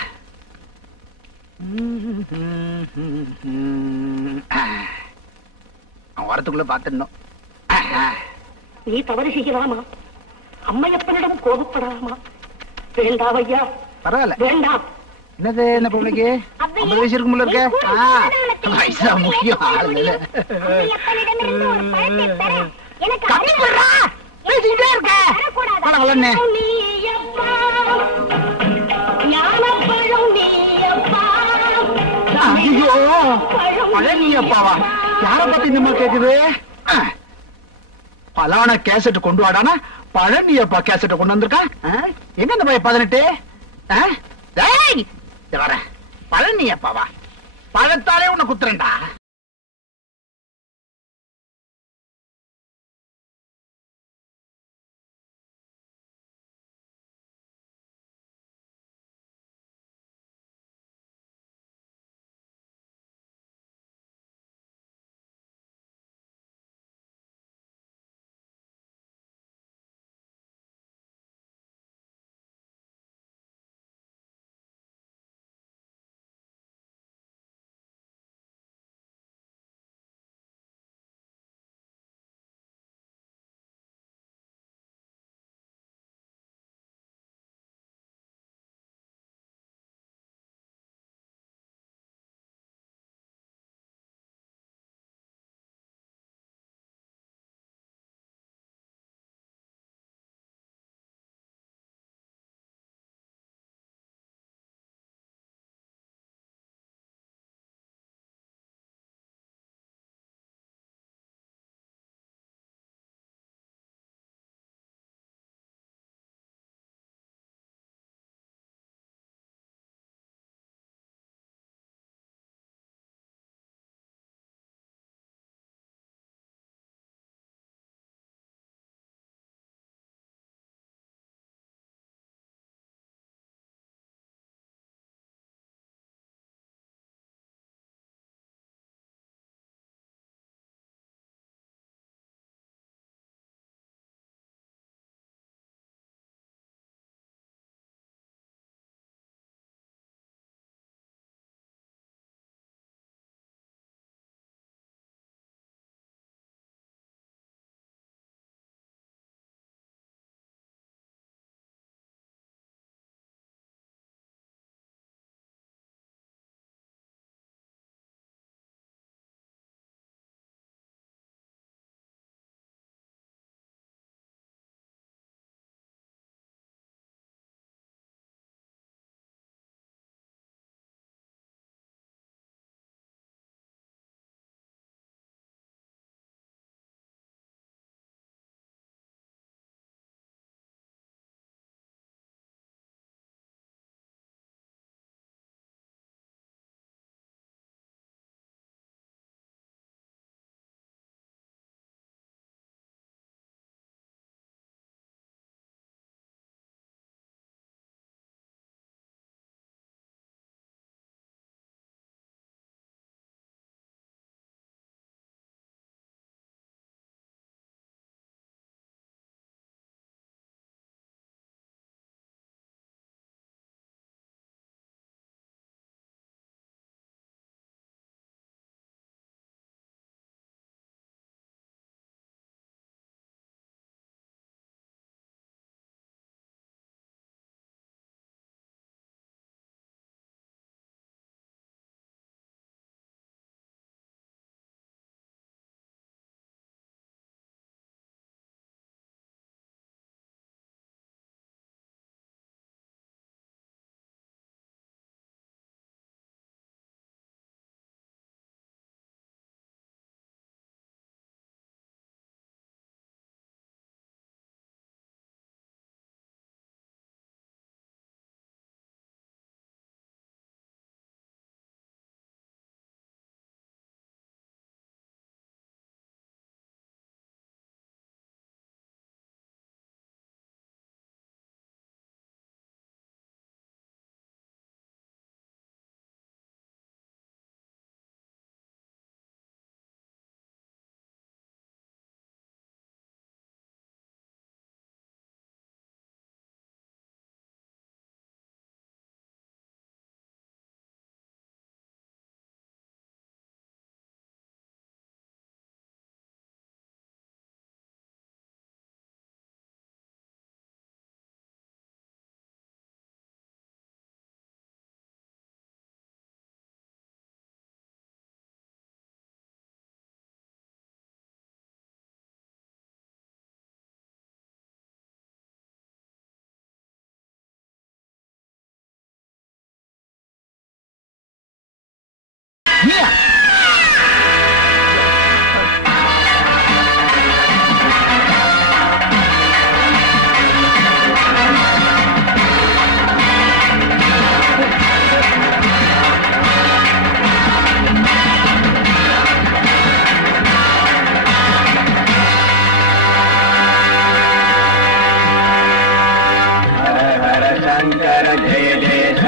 அவன் வரத்துக்குள்ள பாத்துடணும். நீ தவறு செய்யலாமா? அம்மையப்பனிடம் கோபப்படலாமா? வேண்டாம் ஐயா, பரவாயில்ல. வேண்டாம். என்னது, என்ன பொண்ணுக்கு 50 வயசு இருக்கும்ல இருக்க? வயசா முக்கியம் ஆளுங்க. கம்மி போடுறா, பேசிக்கிட்டே இருக்க. வளண்ணே, ஐயோ, பழனி அப்பாவா? யார பத்தி இந்த மாதிரி கேக்குது? பலான கேசட் கொண்டு வாடானா பழனி அப்பா கேசட் கொண்டு வந்திருக்கான். எங்க இந்த பையன் 18? வர பழனி அப்பாவா? பழத்தாலே உன்னை குத்துறேன்டா.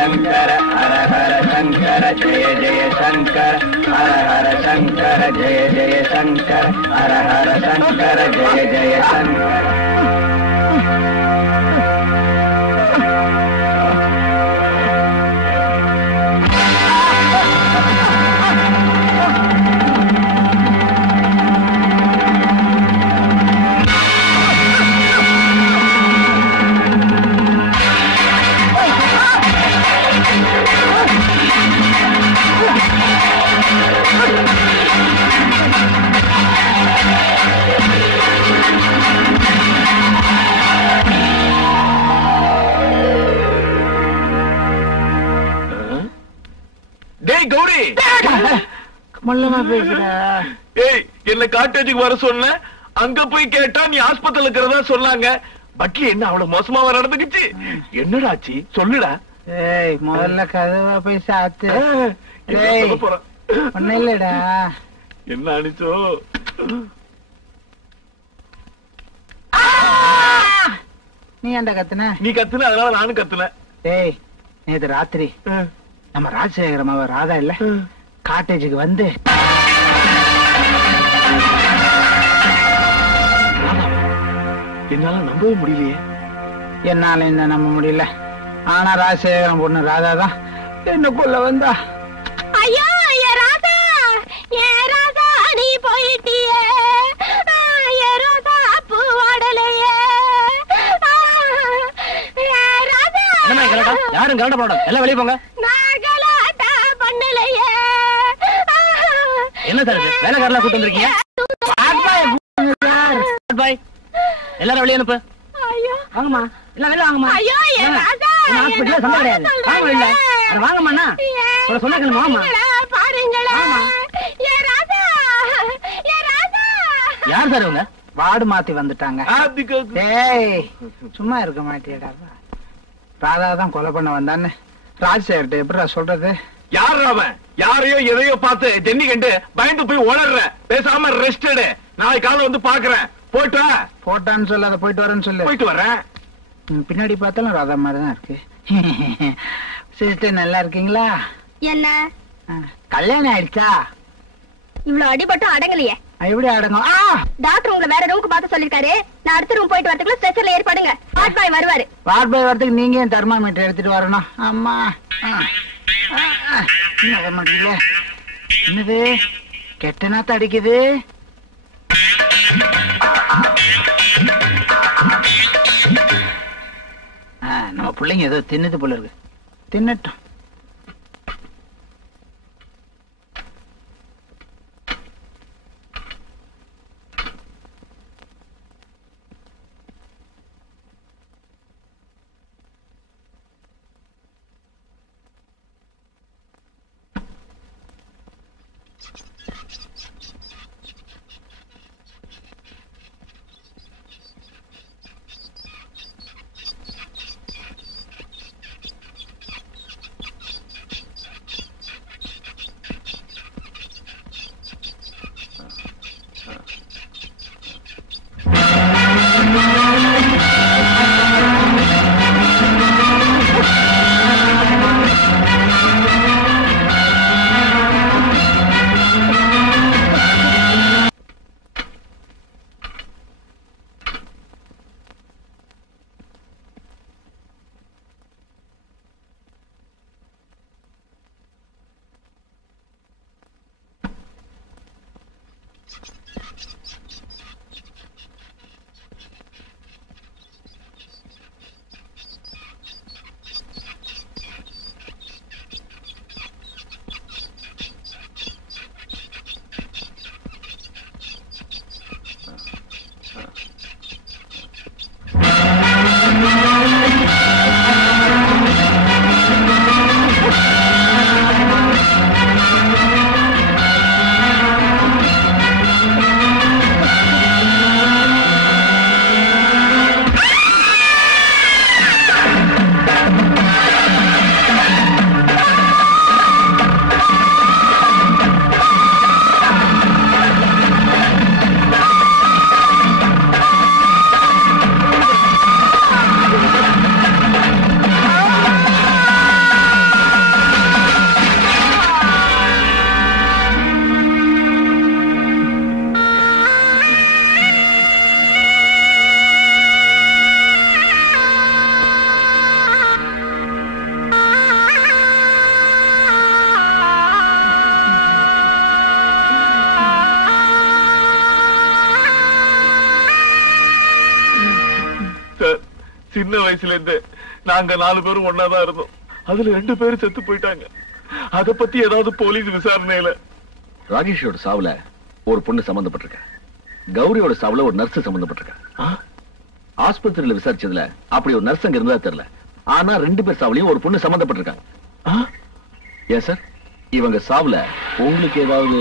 சங்கர ஹர ஹர சங்கர ஜெய ஜெய சங்கர ஹர ஹர சங்கர ஜெய ஜெய சங்கர ஹர ஹர சங்கர ஜெய ஜெய சங்கர. டேய் கௌரி, மல்லமா பேசுற. ஏய் என்ன காட்டேஜுக்கு வர சொன்ன, அங்க போய் கேட்டா நீ ஆஸ்பத்திரியில இருக்கிறதா சொன்னாங்க. பட்லி என்ன அவ்வளவு மோசமா நடந்துக்குச்சு? என்னடாச்சு சொல்லுடா. ஏய் முதல்ல கதவா போய் சாத்து. என்ன சொல்ல போற? ஒன்னும் இல்லடா. என்ன அனுச்சோ? நீ ஏன்டா கத்துன? நீ கத்துன, அதனால நானும் கத்துனேன். ஏய் நேத்து ராத்திரி நம்ம ராஜசேகரம் அவ ராதா இல்ல காட்டேஜுக்கு வந்து என்னால நம்பவே முடியலையே. என்னால என்ன நம்ப முடியல. ஆனா ராஜசேகரம் பொண்ணு ராதாதான் என்ன கொல்ல வந்தா. ஐயோ ஏ ராதா, ஏ ராதா நீ போயிட்டியே, ஏ ராதா பூ வாடலையே, ஏ ராதா. என்ன கலடா? யாரும் கலட போட, எல்லாம் வெளிய போங்க. நான் கலாட்டா பண்ணலையே. என்ன சார் இது? வேலைக்காரலாம் கூட்டு வந்திருக்கீங்க? பாய், எல்லாரும் வெளிய அனுப்பு. ஐயோ வாங்கம்மா, எல்லாம் வெளிய வாங்கம்மா. ஐயோ ஏ ராதா, என்ன ஹாஸ்பிடல்ல சண்டை கிடையாது. வாங்க வெளிய. அட வாங்கம்மா. உங்களை சொன்னா கேளுமா? வாங்கம்மா. பாருங்களா ஏ ராதா, ஏ ராதா. யார் சார் இவங்க? வார்டு மாத்தி வந்துட்டாங்க. ஏய் சும்மா இருக்க மாட்டியடா. ராதாதான் கொலை பண்ண வந்தான்னு ராஜசேகர்ட்ட எப்படிடா சொல்றது? யார் அவன்? யாரையோ எதையோ பார்த்து ஜென்னி கண்டு பயந்து போய் உளர்ற. பேசாம ரெஸ்ட் எடு. நாளைக்கு காலையில வந்து பாக்குறேன். போயிட்டு வா. போட்டான்னு சொல்லு, அதை போயிட்டு வரேன்னு சொல்லு. போயிட்டு வரேன். பின்னாடி பார்த்தாலும் ராதா மாதிரிதான் இருக்கு. சிஸ்டர் நல்லா இருக்கீங்களா? என்ன கல்யாணம் ஆயிடுச்சா? இவ்வளவு அடிபட்டும் அடங்கலையே. எப்படி அடங்கும்? டாக்டர் உங்களை வேற ரூமுக்கு பார்த்து சொல்லிருக்காரு. நான் அடுத்த ரூம் போயிட்டு வரதுக்குள்ள ஸ்ட்ரெச்சர்ல ஏற்பாடுங்க. வார்ட் பாய் வருவாரு. வார்ட் பாய் வரதுக்கு நீங்க ஏன் தெர்மாமீட்டர் எடுத்துட்டு வரணும்? அம்மா என்ன மாட்டீங்க? என்னது கெட்ட நாத்து அடிக்குது? நம்ம பிள்ளைங்க ஏதோ தின்னுது போல இருக்கு. தின்னட்டும். சின்ன வயசுல இருந்து நாங்க 4 பேரும் ஒன்னாதான் இருந்தோம். அதுல 2 பேரும் செத்து போயிட்டாங்க. அத பத்தி ஏதாவது போலீஸ் விசாரணையில? ராகேஷோட சாவுல ஒரு பொண்ணு சம்பந்தப்பட்டிருக்க, கௌரியோட சாவுல ஒரு நர்ஸ் சம்பந்தப்பட்டிருக்க. ஆஸ்பத்திரியில விசாரிச்சதுல அப்படி ஒரு நர்ஸ் அங்க இருந்தா தெரியல. ஆனா 2 பேர் சாவுலயும் ஒரு பொண்ணு சம்பந்தப்பட்டிருக்காங்க. ஏன் சார், இவங்க சாவுல உங்களுக்கு ஏதாவது?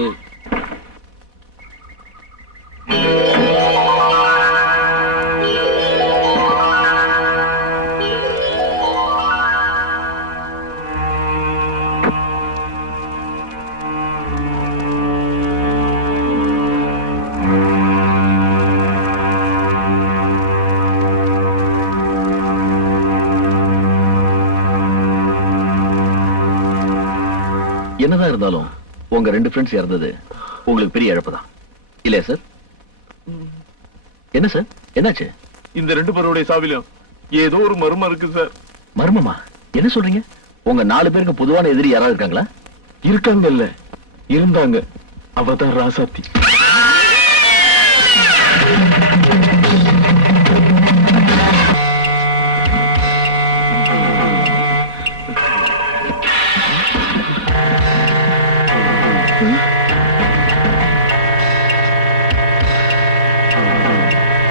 என்னதான் இருந்தாலும் உங்க 2 ஃப்ரெண்ட்ஸ் இறந்தது உங்களுக்கு பெரிய இழப்பு தான் இல்லையா சார்? என்ன சார், என்னாச்சு? இந்த 2 பேருடைய சாவிலும் ஏதோ ஒரு மர்மம் இருக்கு சார். மர்மமா? என்ன சொல்றீங்க? உங்க 4 பேருக்கு பொதுவான எதிரி யாராவது இருக்காங்களா? இருக்காங்க இல்ல, இருந்தாங்க. அவதான் ராசாத்தி.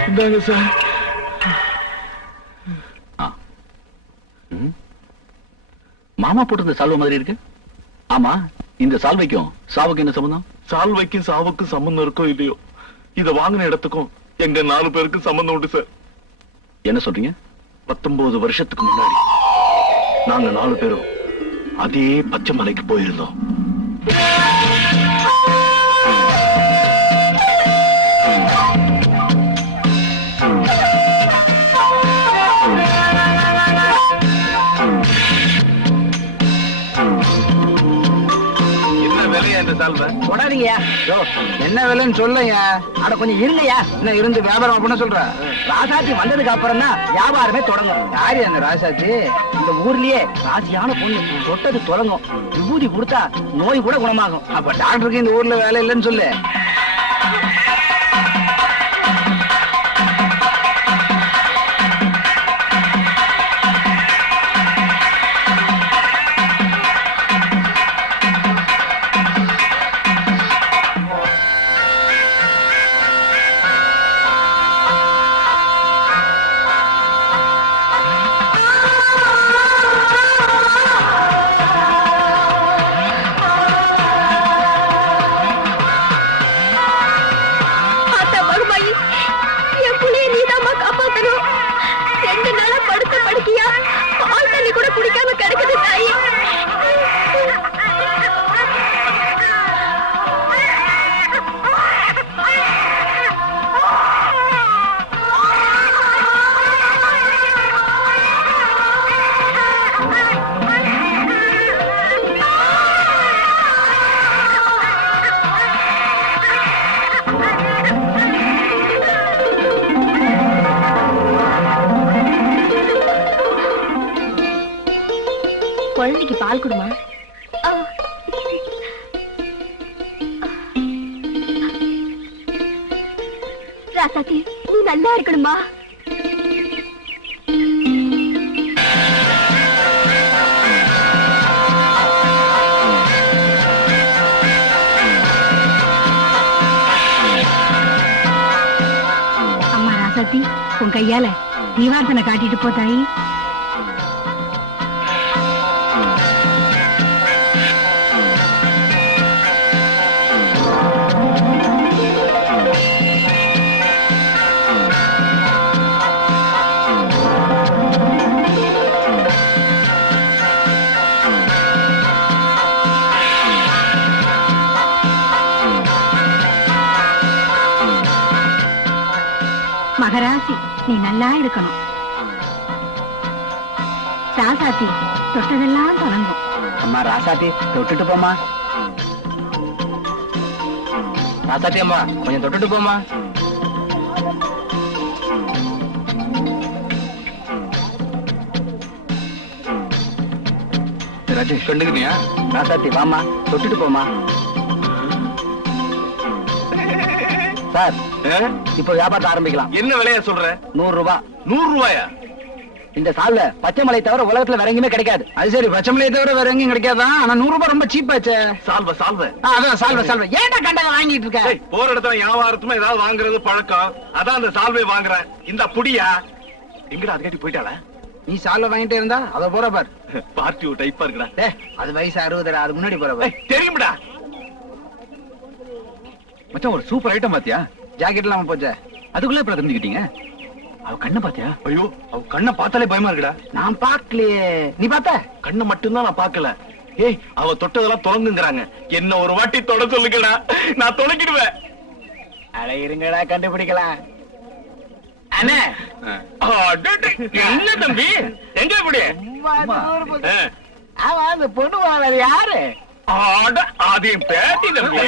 இந்தாங்க சார். மாமா போட்டிருந்த சால்வை மாதிரி இருக்கு. ஆமா, இந்த சால்வைக்கும் சாவுக்கு என்ன சம்பந்தம்? சால்வைக்கும் சாவுக்கும் சம்பந்தம் இருக்கோ இல்லையோ, இத வாங்கின இடத்துக்கும் எங்க 4 பேருக்கு சம்பந்தம் உண்டு சார். என்ன சொல்றீங்க? 19 வருஷத்துக்கு முன்னாடி நாங்க 4 பேரும் அதே பச்சை மலைக்கு போயிருந்தோம். தொடாதீங்கயா. என்ன விலைன்னு சொல்லுங்க. அட கொஞ்சம் இருங்கயா. என்ன இருந்து வியாபாரம் பண்ண சொல்ற? ராசாத்தி வந்ததுக்கு அப்புறம் தான் வியாபாரமே தொடங்கும். யாரு அந்த ராசாத்தி? இந்த ஊர்லயே ராசியான பொண்ணு. தொட்டது தொடங்கும். விபூதி கொடுத்தா நோய் கூட குணமாகும். அப்ப டாக்டருக்கு இந்த ஊர்ல வேலை இல்லைன்னு சொல்லு. குழந்தைக்கு பால் குடுமா. ராசாத்தி, நீ நல்லா இருக்கணுமா? அம்மா ராசாத்தி, உன் கையால தீவார்த்தனை காட்டிட்டு போதாயி. மகராசி, நீ நல்லா இருக்கணும். ராசாத்தி, தொட்டதெல்லாம் தொடங்கும். அம்மா ராசாத்தி, தொட்டுட்டு போமா. ராசாத்தி அம்மா, கொஞ்சம் தொட்டுட்டு போமா. ராஜேஷ் கண்டுக்கிட்டியா? ராசாத்தி வாமா, தொட்டுட்டு போமா. சார், இப்ப வியாபாரத்தை ஆரம்பிக்கலாம். என்ன விலையா சொல்ற? 100 ரூபாய். 100 ரூபாயா? இந்த சால்வை பச்சை மலை தவிர உலகத்துல வேற எங்கேயுமே கிடைக்காது. அது சரி, பச்சை மலையை தவிர வேற எங்கேயும் கிடைக்காதான். ஆனா 100 ரூபாய் ரொம்ப சீப்பாச்சே. சால்வை சால்வை அதான் சால்வை ஏன்டா கண்டதை வாங்கிட்டு இருக்க? போற இடத்துல வியாபாரத்துமா ஏதாவது வாங்குறது பழக்கம். அதான் அந்த சால்வை வாங்குறேன். இந்த புடியா எங்கடா அது கட்டி போயிட்டாள? நீ சால்வை வாங்கிட்டே இருந்தா அத போற பார். பார்ட்டி டைப்பா இருக்குடா. அது வயசு 60, அது முன்னாடி போற பார். தெரியும்டா. மச்சான் ஒரு சூப்பர் ஐட்டம் பாத்தியா? ஜாக்கெட் இல்லாம போச்சே. அதுக்குள்ள இப்ப தெரிஞ்சுக்கிட்டீங்க. அவ கண்ணை பாத்தியா? ஐயோ, அவ கண்ணை பார்த்தாலே பயமா இருக்குடா. நான் பாக்கலையே. நீ பார்த்த? கண்ணை மட்டும்தான் நான் பாக்கல. ஏய், அவ தொட்டதெல்லாம் தொலைங்குங்கறாங்க. என்ன ஒரு வாட்டி தொட சொல்லுங்கடா, நான் தொலைக்கிடுவேன். அட இருங்கடா, கண்டுபிடிக்கலாம். அண்ணே, என்ன தம்பி, எங்க இப்படி? அவன் அந்த பொண்ணு வாழ யாரு? அது என் பேட்டி தம்பி.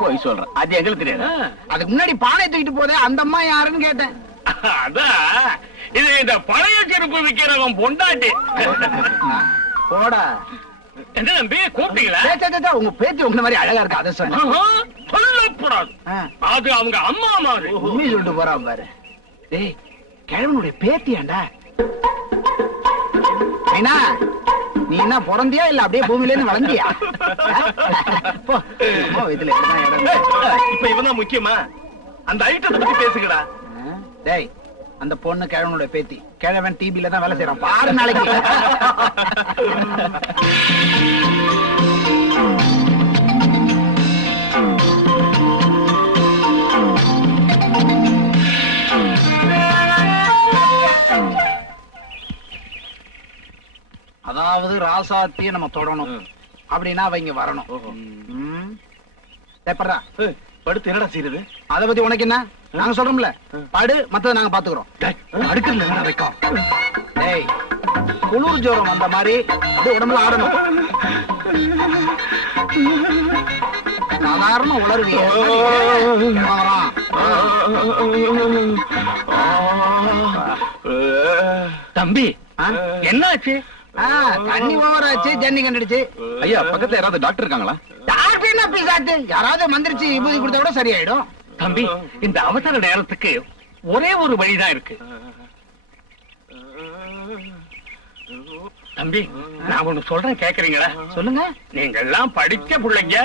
போய் சொல்றேன், அது எங்களுக்கு தெரியாது. அதுக்கு முன்னாடி பானை தூக்கிட்டு போதே அந்த அம்மா யாருன்னு கேட்டேன். அதான் இது இந்த பழைய செருப்பு விக்கிறவன் பொண்டாட்டி. போடா. என்ன தம்பி கூப்பிட்டீங்களா? உங்க பேச்சு உங்க மாதிரி அழகா இருக்கு, அதை சொன்ன. சொல்லக்கூடாது, அது அவங்க அம்மா மாதிரி. உண்மையை சொல்லிட்டு போறான் பாரு. டேய், கிழவனுடைய பேத்தியாண்டா. ஐனா, நீ என்ன பிறந்தியா இல்ல அப்படியே பூமியில இருந்து வளர்ந்தியா? இப்ப இவன் முக்கியமா? அந்த ஐட்டத்தை பத்தி பேசுங்கடா. டேய், அந்த பொண்ணு கிழவனுடைய பேத்தி. கிழவன் டிபில தான் வேலை செய்யறான் பாரு நாளைக்கு. அதாவது ராசாத்திய நம்ம தொடணும் அப்படின்னா அவங்க வரணும். படுத்து என்னடா செய்யறது? அத பத்தி உனக்கு என்ன? நாங்க சொல்றோம்ல, படு, மத்தத நாங்க பாத்துக்கிறோம். அடுக்கல வைக்கும். டேய், குளிர் ஜோரம் வந்த மாதிரி உடம்புல ஆடணும். சாதாரண உளருவிய தம்பி, என்னாச்சு? தண்ணி ஓவராச்சு, ஜன்னி கண்டுடுச்சு. ஐயா, பக்கத்துல யாராவது டாக்டர் இருக்காங்களா? டாக்டர் என்ன பிசாட்டு? யாராவது மந்திரிச்சு விபூதி கொடுத்தா கூட சரியாயிடும். தம்பி, இந்த அவசர நேரத்துக்கு ஒரே ஒரு வழிதான் இருக்கு. தம்பி, நான் ஒண்ணு சொல்றேன், கேக்குறீங்களா? சொல்லுங்க. நீங்க எல்லாம் படிச்ச பிள்ளைங்க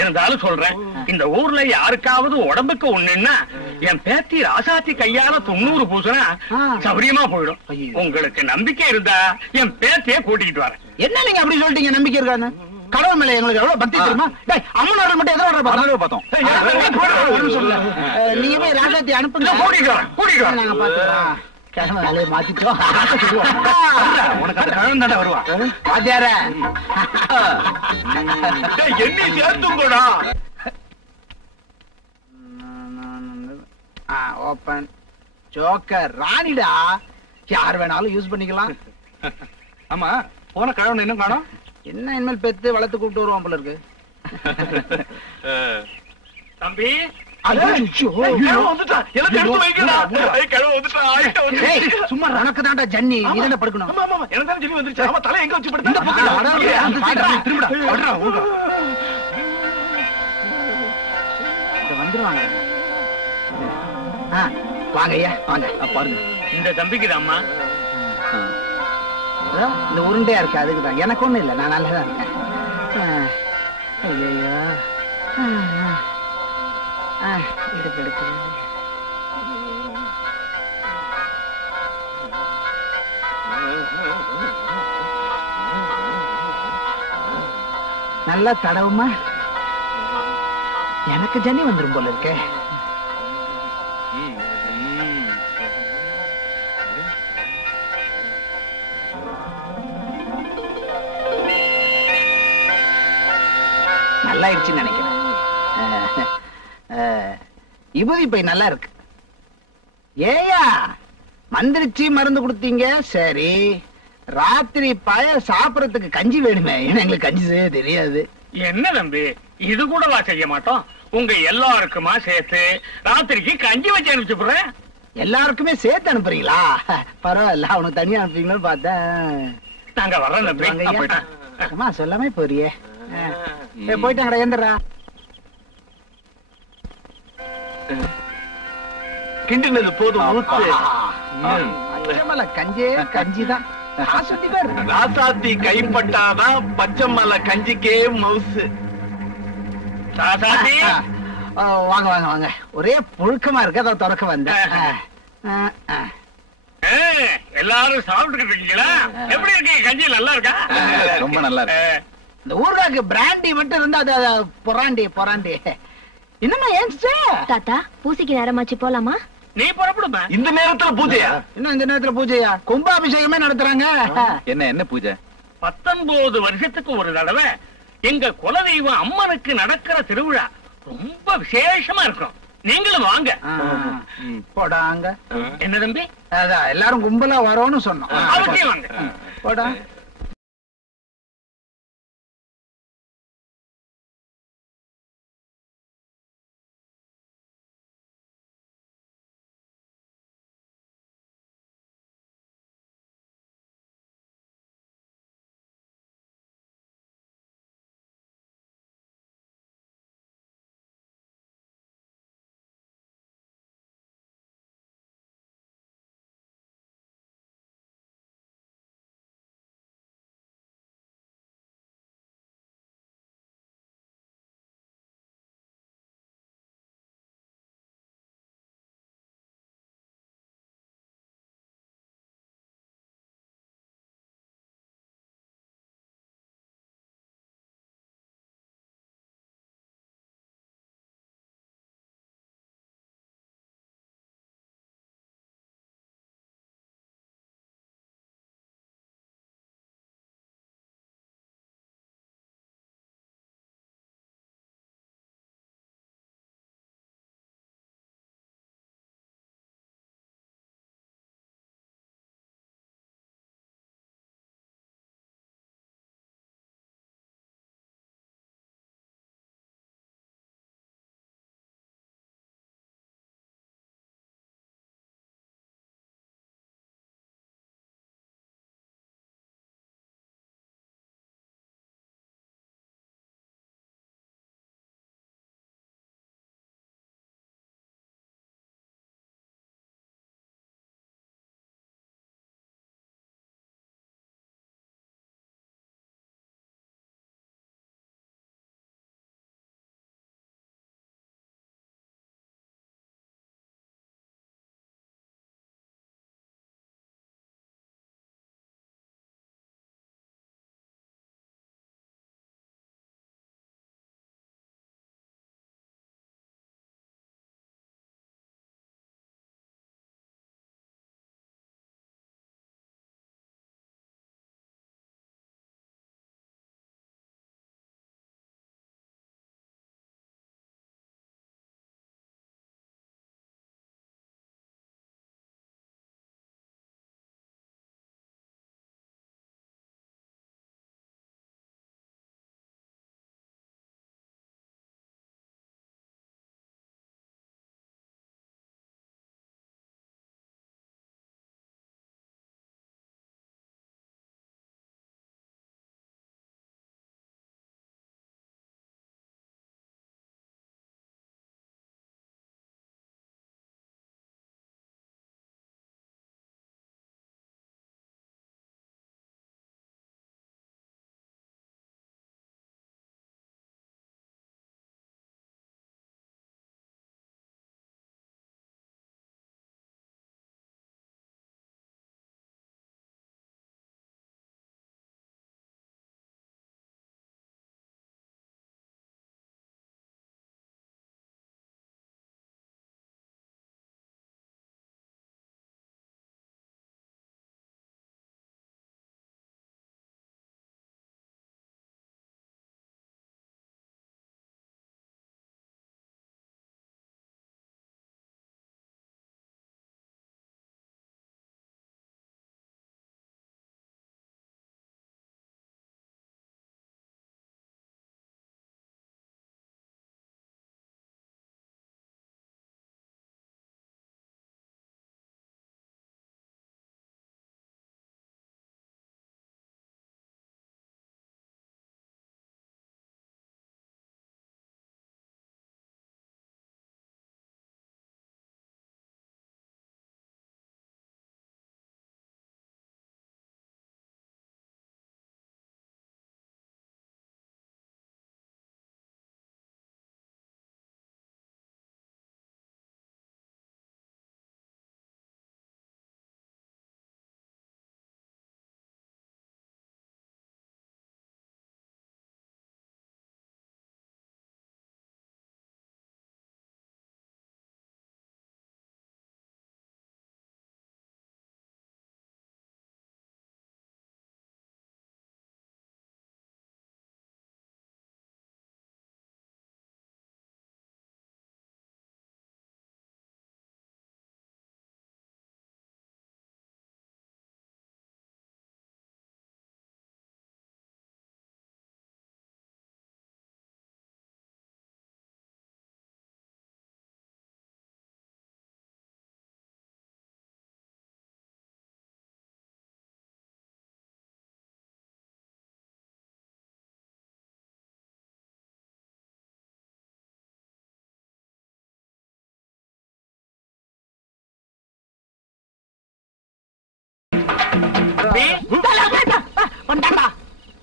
இருந்தாலும் சொல்றேன். இந்த ஊர்ல யாருக்காவது உடம்புக்கு ஒண்ணுன்னா என் பேத்தி ராசாத்தி கையால 90 பூசனா சௌரியமா போயிடும். உங்களுக்கு நம்பிக்கை இருந்தா என் பேத்திய கூட்டிக்கிட்டு வரேன். என்ன நீங்க அப்படி சொல்லிட்டீங்க? நம்பிக்கை இருக்கான்னு? கடவுள் மேல எங்களுக்கு எவ்வளவு பக்தி தெரியுமா? அம்மன் மட்டும் எதோ பார்த்தோம். நீங்க போய் ராசாத்தி அனுப்புங்க. கூட்டிட்டு நாங்க பாத்துக்கிறோம். கிழமை வேலையை மாத்திட்டோம். உனக்கு அந்த கிழமை தானே வருவா. வாத்தியார என்ன சேர்த்துங்கடா. Open joker ராணிடா. யார் வேணாலும் யூஸ் பண்ணிக்கலாம். ஆமா, போன கிழவன் இன்னும் காணோம். என்ன இனிமேல் பெத்து வளர்த்து கூப்பிட்டு வருவான் போல இருக்கு. தம்பி, சும்மா ரனக்கு தாண்டா ஜன்னி. நீ தானே படுக்கணும். தலை எங்க வச்சு வந்துருவாங்க. வாங்க ஐயா, வாங்க. பாருங்க, இந்த தம்பிக்கு அம்மா இந்த உருண்டையா இருக்கு, அதுக்குதான். எனக்கு ஒண்ணும் இல்லை, நான் நல்லதா இருக்கேன். ஐயோ, இடுப்பு எடுக்கிறது. நல்லா தடவுமா. எனக்கு ஜன்னி வந்துரும் போல இருக்கே. நல்லா ஆயிடுச்சுன்னு நினைக்கிறேன். விபூதி பை நல்லா இருக்கு. ஏயா மந்திரிச்சு மருந்து கொடுத்தீங்க, சரி. ராத்திரி பய சாப்பிடறதுக்கு கஞ்சி வேணுமே. ஏன்னா எங்களுக்கு கஞ்சி செய்ய தெரியாது. என்ன தம்பி, இது கூடவா செய்ய மாட்டோம்? உங்க எல்லாருக்குமா சேர்த்து ராத்திரிக்கு கஞ்சி வச்சு அனுப்பிச்சுடுறேன். எல்லாருக்குமே சேர்த்து அனுப்புறீங்களா? பரவாயில்ல, அவனுக்கு தனியா அனுப்புறீங்களோ பார்த்தேன். நாங்க வர்றோம் தம்பி. அம்மா சொல்லாமே போறியே. போயிட்டாங்கடா, எந்திரா. கிண்டினது போதும். பச்சைமலை கஞ்சே கஞ்சிதான். ஆஸ்வதி பேர் ராசாத்தி கைப்பட்டாதான் பச்சைமலை கஞ்சிக்கே மவுசு. ராசாத்தி வாங்க வாங்க வாங்க. ஒரே புழுக்கமா இருக்கு, அதை திறக்க வந்தேன். எல்லாரும் சாப்பிட்டுக்கிட்டு இருக்கீங்களா? எப்படி இருக்கீங்க? கஞ்சி நல்லா இருக்கா? ரொம்ப நல்லா இருக்கு. இந்த ஊர்காக்கு பிராண்டி மட்டும் இருந்தா அது பொறாண்டி பொறாண்டி. என்னம்மா ஏன்ச்சு? தாத்தா பூசைக்கு நேரமாச்சு, போலாமா? நீ புறப்படுமா? இந்த நேரத்துல பூஜையா? இன்னும் இந்த நேரத்துல பூஜையா? கும்பாபிஷேகமே நடத்துறாங்க. என்ன பூஜை? 19 வருஷத்துக்கு ஒரு தடவை எங்க குலதெய்வம் அம்மனுக்கு நடக்கிற திருவிழா ரொம்ப விசேஷமா இருக்கும். நீங்களும் வாங்க. போடாங்க. என்ன தம்பி? அதான் எல்லாரும் கும்பலா வரோன்னு சொன்னோம். அவசியம் வாங்க. போடா.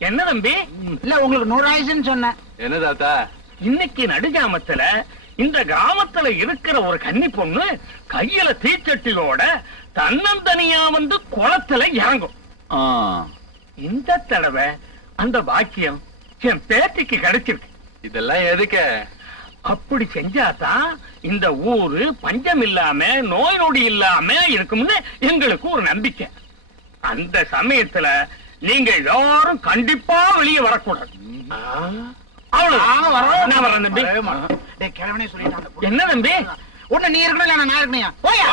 என்ன தம்பி? இல்ல உங்களுக்கு 100 ஆயிடுச்சுன்னு சொன்னேன். என்ன தாத்தா? இன்னைக்கு நடுஜாமத்துல இந்த கிராமத்துல இருக்கிற ஒரு கன்னி பொண்ணு கையில தீச்சட்டியோட தன்னந்தனியா வந்து குளத்துல இறங்கும். இந்த தடவை அந்த பாக்கியம் என் பேத்திக்கு கிடைச்சிருக்கு. இதெல்லாம் எதுக்கு? அப்படி செஞ்சாதான் இந்த ஊரு பஞ்சம் இல்லாம நோய் நொடி இல்லாம இருக்கும்னு எங்களுக்கு ஒரு நம்பிக்கை. அந்த சமயத்துல நீங்க யாரும் கண்டிப்பா வெளியே வரக்கூடாது. என்ன தம்பி? ஒண்ணு நீ இருக்கணும் இல்ல நான் இருக்கணையா? போயா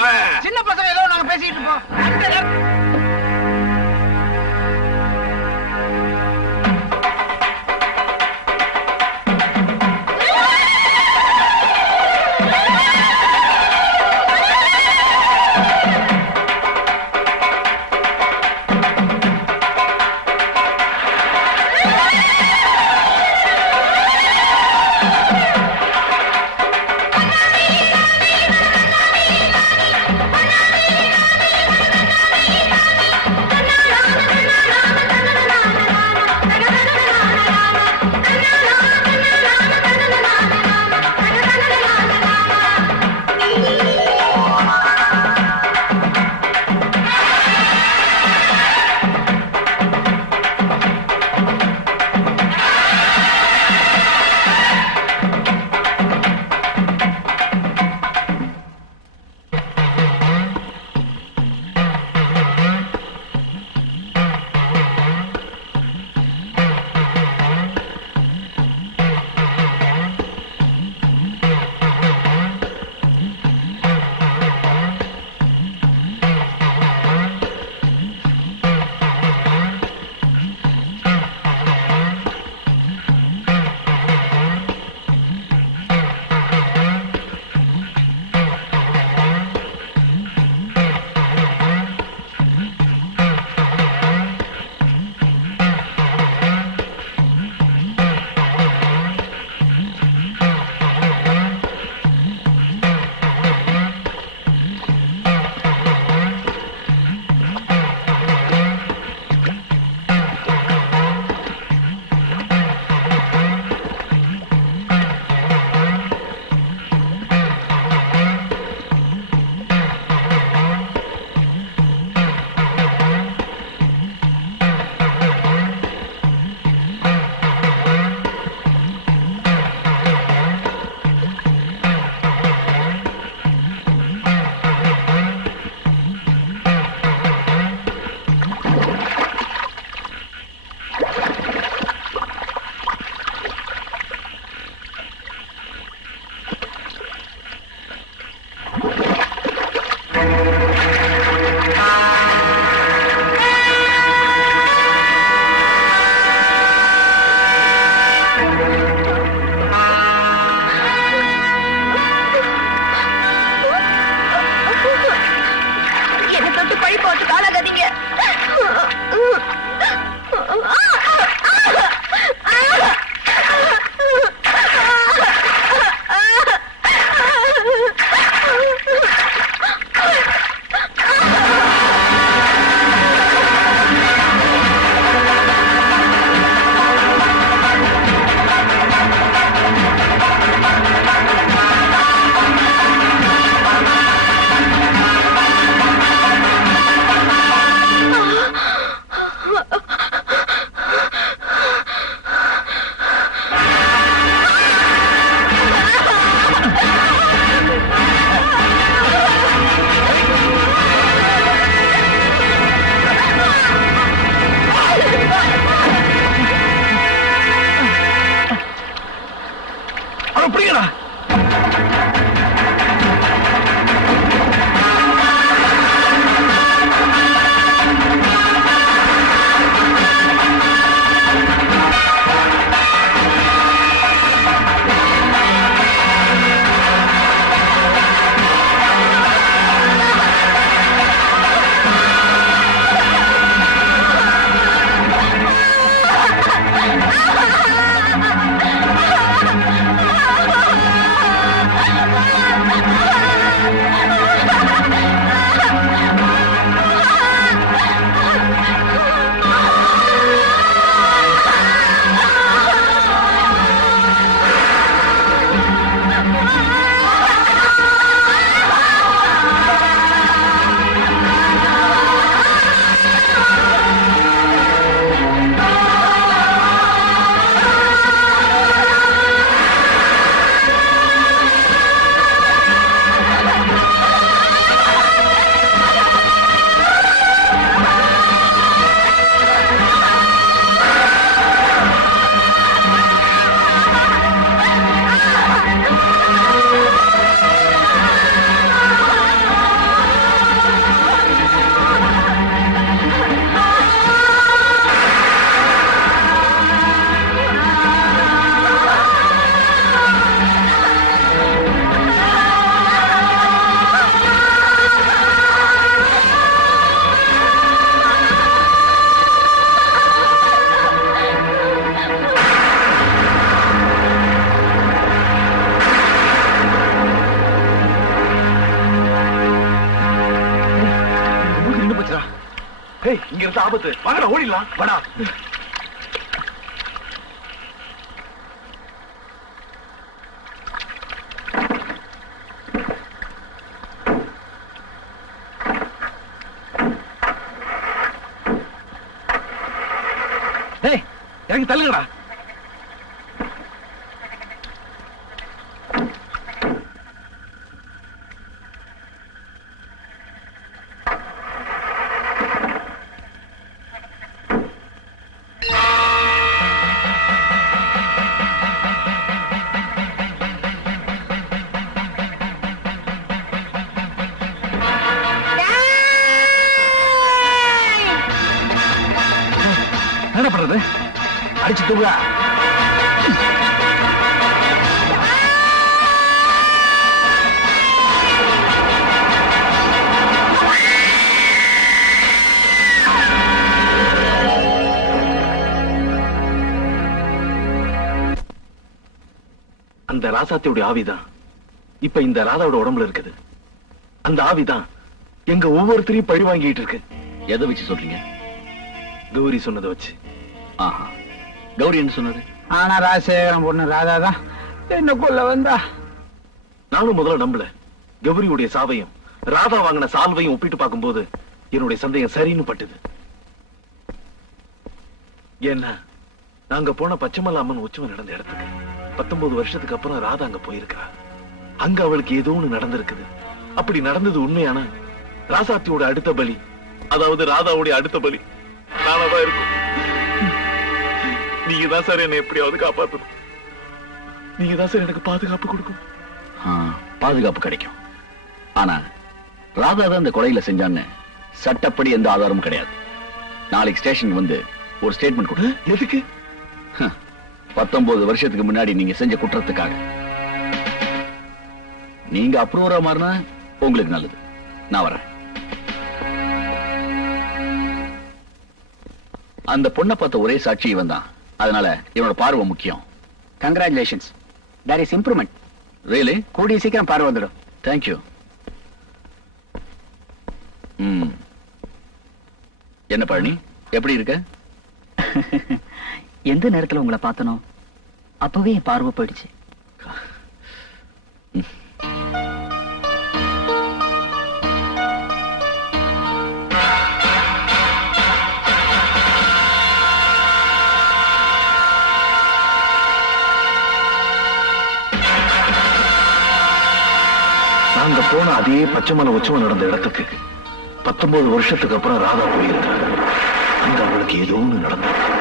சின்ன பசங்க ஏதோ நாங்க பேசிட்டு இருப்போம். இங்க இருந்து ஆபத்து. வாங்கடா ஓடிடலாம். வாடா. இறங்கி தள்ளுங்கடா. என்ன பண்றது? அடிச்சு தூங்க. அந்த ராசாத்தியோட ஆவிதான் இப்ப இந்த ராதாவோட உடம்புல இருக்குது. அந்த ஆவிதான் எங்க ஒவ்வொருத்தரையும் பழி வாங்கிட்டு இருக்கு. எதை வச்சு சொல்றீங்க? கௌரி சொன்னதை வச்சு. ஆஹா, கௌரி என்ன சொன்னது? ஆனா ராஜசேகரன் பொண்ணு ராதாதான் என்ன கொல்ல வந்தா. நானும் முதல்ல நம்பல. கௌரியுடைய சாவையும் ராதா வாங்கின சால்வையும் ஒப்பிட்டு பார்க்கும்போது என்னுடைய சந்தேகம் சரின்னு பட்டுது. ஏன்னா நாங்க போன பச்சைமலை அம்மன் உற்சவம் நடந்த இடத்துக்கு 19 வருஷத்துக்கு அப்புறம் ராதா அங்க போயிருக்கா. அங்க அவளுக்கு ஏதோ ஒண்ணு நடந்திருக்குது. அப்படி நடந்தது உண்மையான ராசாத்தியோட அடுத்த பலி, அதாவது ராதாவுடைய அடுத்த பலி நானதான் இருக்கும். நீங்க தான் சார் என்னை எப்படியாவது காப்பாற்றணும். நீங்க தான் சார் எனக்கு பாதுகாப்பு கொடுக்கணும். பாதுகாப்பு கிடைக்கும். ஆனா ராதா தான் இந்த கொலையில செஞ்சான்னு சட்டப்படி எந்த ஆதாரமும் கிடையாது. நாளைக்கு ஸ்டேஷனுக்கு வந்து ஒரு ஸ்டேட்மெண்ட் கொடு. எதுக்கு? 19 வருஷத்துக்கு முன்னாடி நீங்க செஞ்ச குற்றத்துக்காக. நீங்க அப்ரூவரா மாறினா உங்களுக்கு நல்லது. நான் வரேன். அந்த பொண்ணை பார்த்த ஒரே சாட்சி இவன் தான். அதனால இவனோட பார்வை முக்கியம். Congratulations, there is improvement. Really? கூடிய சீக்கிரம் பார்வை வந்துடும். தேங்க்யூ. என்ன பழனி, எப்படி இருக்க? எந்த நேரத்துல உங்களை பார்த்தனோ அப்பவே என் பார்வை போயிடுச்சு. நாங்க போன அதே பச்சைமலை உற்சவம் நடந்த இடத்துக்கு 19 வருஷத்துக்கு அப்புறம் ராதா போயிருக்காங்க. அங்க அவளுக்கு ஏதோ ஒண்ணு நடந்தது.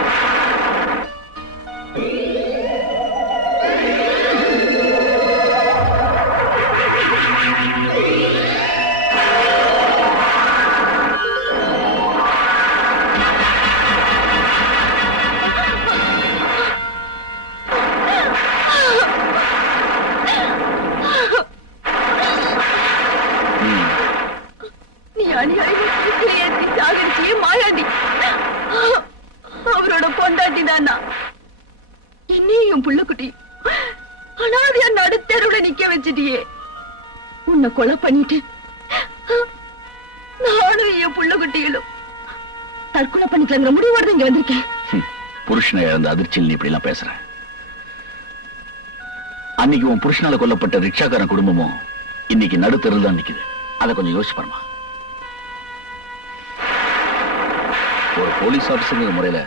அவரோட பொண்டாட்டி தானா என்னையும் புள்ளக்குட்டி அனாதையா நடுத்தருவுல நிக்க வச்சிட்டியே. உன்னை கொலை பண்ணிட்டு நானும் என் புள்ளக்குட்டிகளும் தற்கொலை பண்ணிக்கலங்கிற முடிவோட இங்க வந்திருக்கேன். புருஷனை இழந்த அதிர்ச்சியில் நீ இப்படி எல்லாம் பேசுற. அன்னைக்கு உன் புருஷனால கொல்லப்பட்ட ரிக்ஷாக்காரன் குடும்பமும் இன்னைக்கு நடுத்தருள் தான் நிக்குது. அதை கொஞ்சம் யோசிச்சு பாருமா. ஒரு போலீஸ் ஆபீசர் முறையில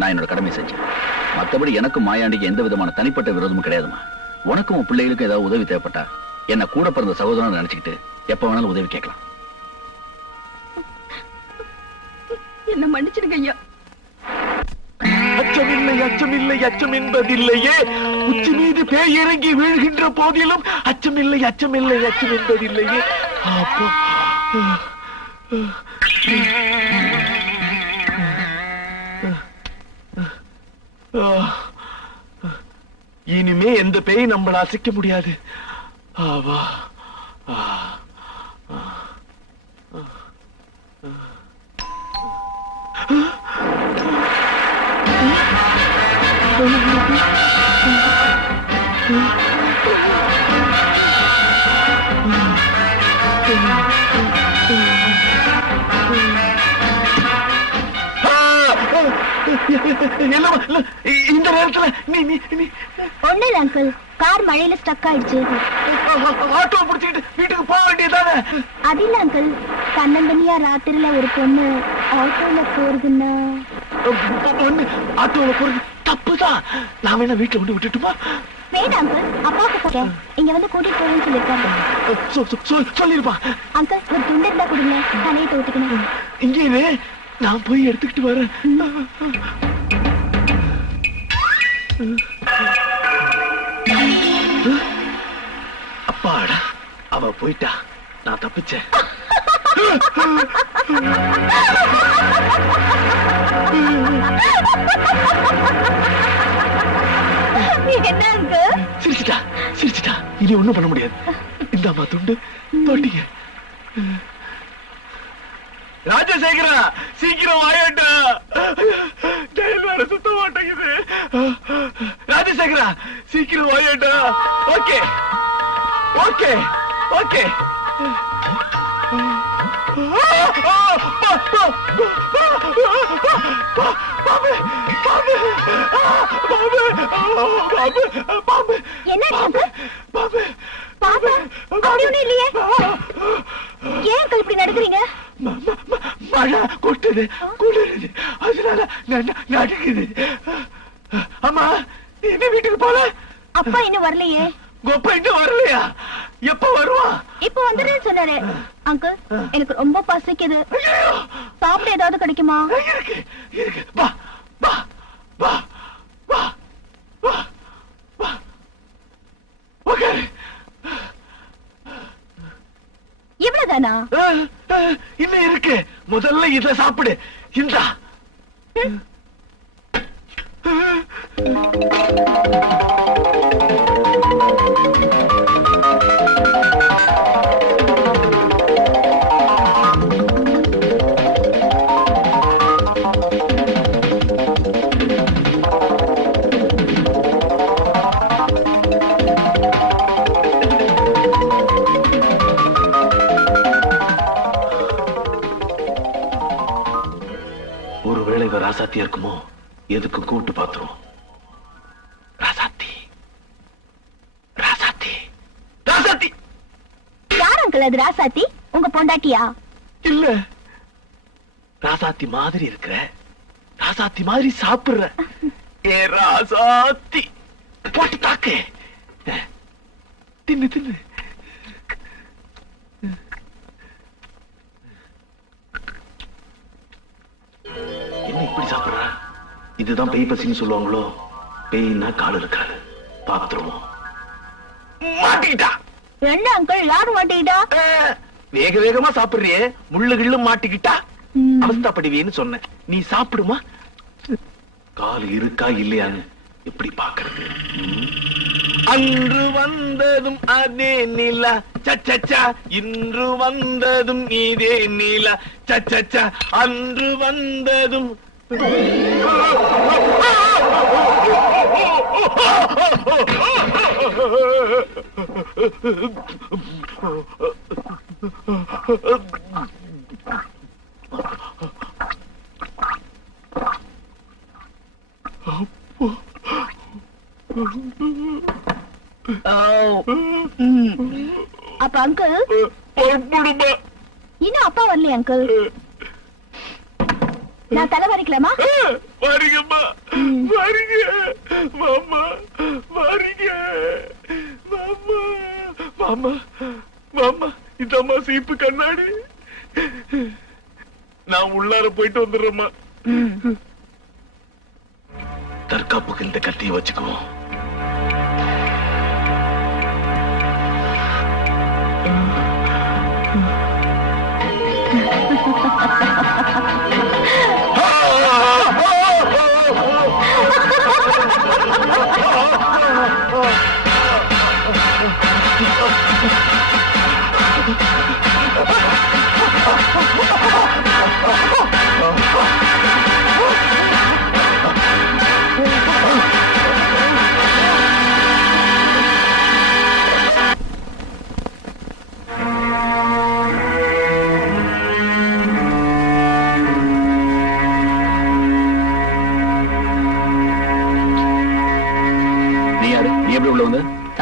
நான் என்னோட கடமை செஞ்சேன். மற்றபடி எனக்கும் மாயாண்டிக்கு எந்த விதமான தனிப்பட்ட விரோதமும் கிடையாதுமா. உனக்கும் உன் பிள்ளைகளுக்கும் ஏதாவது உதவி தேவைப்பட்டா என்ன கூட பிறந்த சகோதரன் நினைச்சுக்கிட்டு எப்ப வேணாலும் உதவி கேட்கலாம். என்ன மன்னிச்சிடுங்க ஐயா. அச்சமில்லை, அச்சமில்லை, அச்சம் என்பதில்லையே. உச்சி மீது பேய் இறங்கி வீழ்கின்ற போதிலும் அச்சமில்லை, அச்சமில்லை, அச்சம் என்பதில்லையே. அப்போ இனிமே எந்த பேய் நம்மள அசைக்க முடியாது. ஆவா. இந்த நேரத்துல நீ நீ நீ ஒண்ணு இல்ல அங்கிள், கார் மழையில ஸ்டக் ஆயிடுச்சு. ஆட்டோ பிடிச்சிட்டு வீட்டுக்கு போக வேண்டியதானே? அது இல்ல அங்கிள், தன்னந்தனியா ராத்திரில ஒரு பொண்ணு ஆட்டோல போறதுன்னா ஆட்டோல போறது தப்புதான். நான் வேணா வீட்டுல கொண்டு விட்டுட்டுமா? வேண்டாம் அங்கிள், அப்பாவுக்கு போறேன், இங்க வந்து கூட்டிட்டு போறேன்னு சொல்லிருக்காரு. சொல்லிருப்பா. அங்கிள் ஒரு துண்டு இருந்தா கொடுங்க, தலையை தோட்டிக்கணும். இங்கே நான் போய் எடுத்துக்கிட்டு வரேன். அப்பாடா, அவ போயிட்டா, நான் தப்பிச்சேன். என்ன அங்கிள்? சிரிச்சிட்டா, இனி ஒண்ணும் பண்ண முடியாது. இந்த அம்மா துண்டு தோட்டிங்க. ராஜசேகரா, சீக்கிரம் வாயாட்டா, சுத்த மாட்டேங்குது. ராஜசேகரா, சீக்கிரம் வாயாட்டா. Okay okay okay. என்ன இல்லையே, ஏன் அங்கிள் இப்படி நடக்குறீங்க? மழை கொட்டுது, குளிருது, அதனால நடுக்குது. அம்மா, என்ன வீட்டுக்கு போல? அப்பா இன்னும் வரலையே. கொப்பா இன்னும் வரலையா? எப்ப வருவான்? இப்ப வந்துடுறேன்னு சொன்னாரு. அங்கிள், எனக்கு ரொம்ப பசிக்குது, சாப்பிட ஏதாவது கிடைக்குமா? இருக்கு இருக்கு, வா வா வா வா வா வா. ஓகே, இவ்வளவுதானா? இன்னும் இருக்கு, முதல்ல இத சாப்பிடு. இந்தா. ஒருவேளை இவ ராசாத்தியா இருக்குமோ? எதுக்கு கூப்பிட்டு பாத்துருவோம். ராசாத்தி, ராசாத்தி, ராசாத்தி. யார் அங்கிள் அது ராசாத்தி? உங்க பொண்டாட்டியா? இல்ல, ராசாத்தி மாதிரி இருக்கிற, ராசாத்தி மாதிரி சாப்பிடுற. ஏ ராசாத்தி, போட்டு தாக்கு, தின்னு தின்னு. என்ன இப்படி சாப்பிடுற? இதுதான் பேய் பசின்னு சொல்லுவாங்களோ? பேய்னா கால் இருக்காது, பாத்துருவோம். மாட்டிக்கிட்டா. என்ன அங்கிள், யாரு மாட்டிக்கிட்டா? வேக வேகமா சாப்பிடுறியே, முள்ளு கிள்ளு மாட்டிக்கிட்டா அவஸ்தாப்படுவேன்னு சொன்னேன். நீ சாப்பிடுமா? கால் இருக்கா இல்லையான்னு எப்படி பாக்குறது? அன்று வந்ததும் அதே நிலா சச்சா, இன்று வந்ததும் இதே நிலா சச்சா, அன்று வந்ததும். அப்ப அங்கிள் இன்னும் அப்பா வரலையா அங்கிள்? நான் தலை வரைக்கலாமா? வாரிங்கம்மா, வாரிங்க மாமா, வாரிங்க மாமா, மாமா மாமா. இதம்மா சீப்பு கண்ணாடி, நான் உள்ளார போயிட்டு வந்துடுறேம்மா. தற்காப்புக்கு இந்த கத்தியை வச்சுக்குவோம்.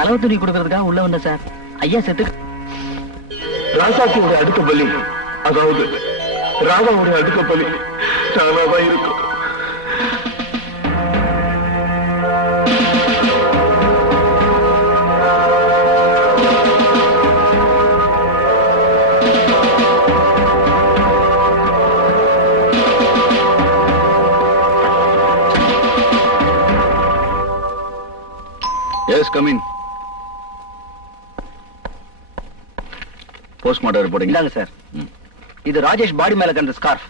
கலவை துணி கொடுக்கறதுக்காக உள்ள வந்த சார். ஐயா செத்து ராசாத்தியோட அடுத்த பலி, அதாவது ராதாவுடைய அடுத்த பலி நானாதான் இருக்கும். Yes, come in. Postmortem report இந்தாங்க சார். இது ராஜேஷ் பாடி மேல கண்ட ஸ்கார்ஃப்.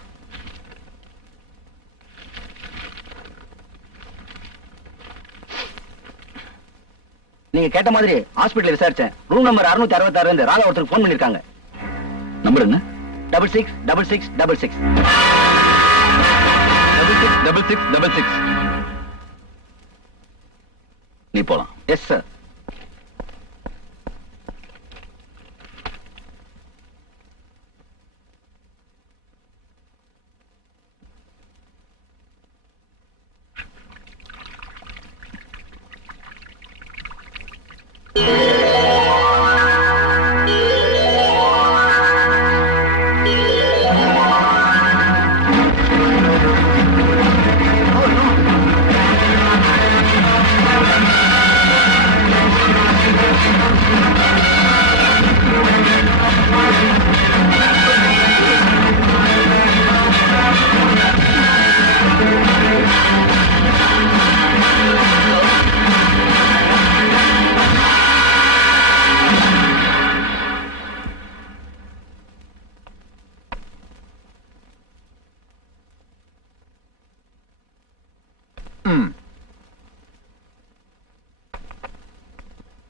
நீங்க கேட்ட மாதிரி ஹாஸ்பிடல்ல விசாரிச்சேன். ரூம் நம்பர் 666 ராதா ஒருத்தருக்கு போன் பண்ணிருக்காங்க. நம்பர் என்ன? 666666. 666666. நீ போலாம். Yes sir.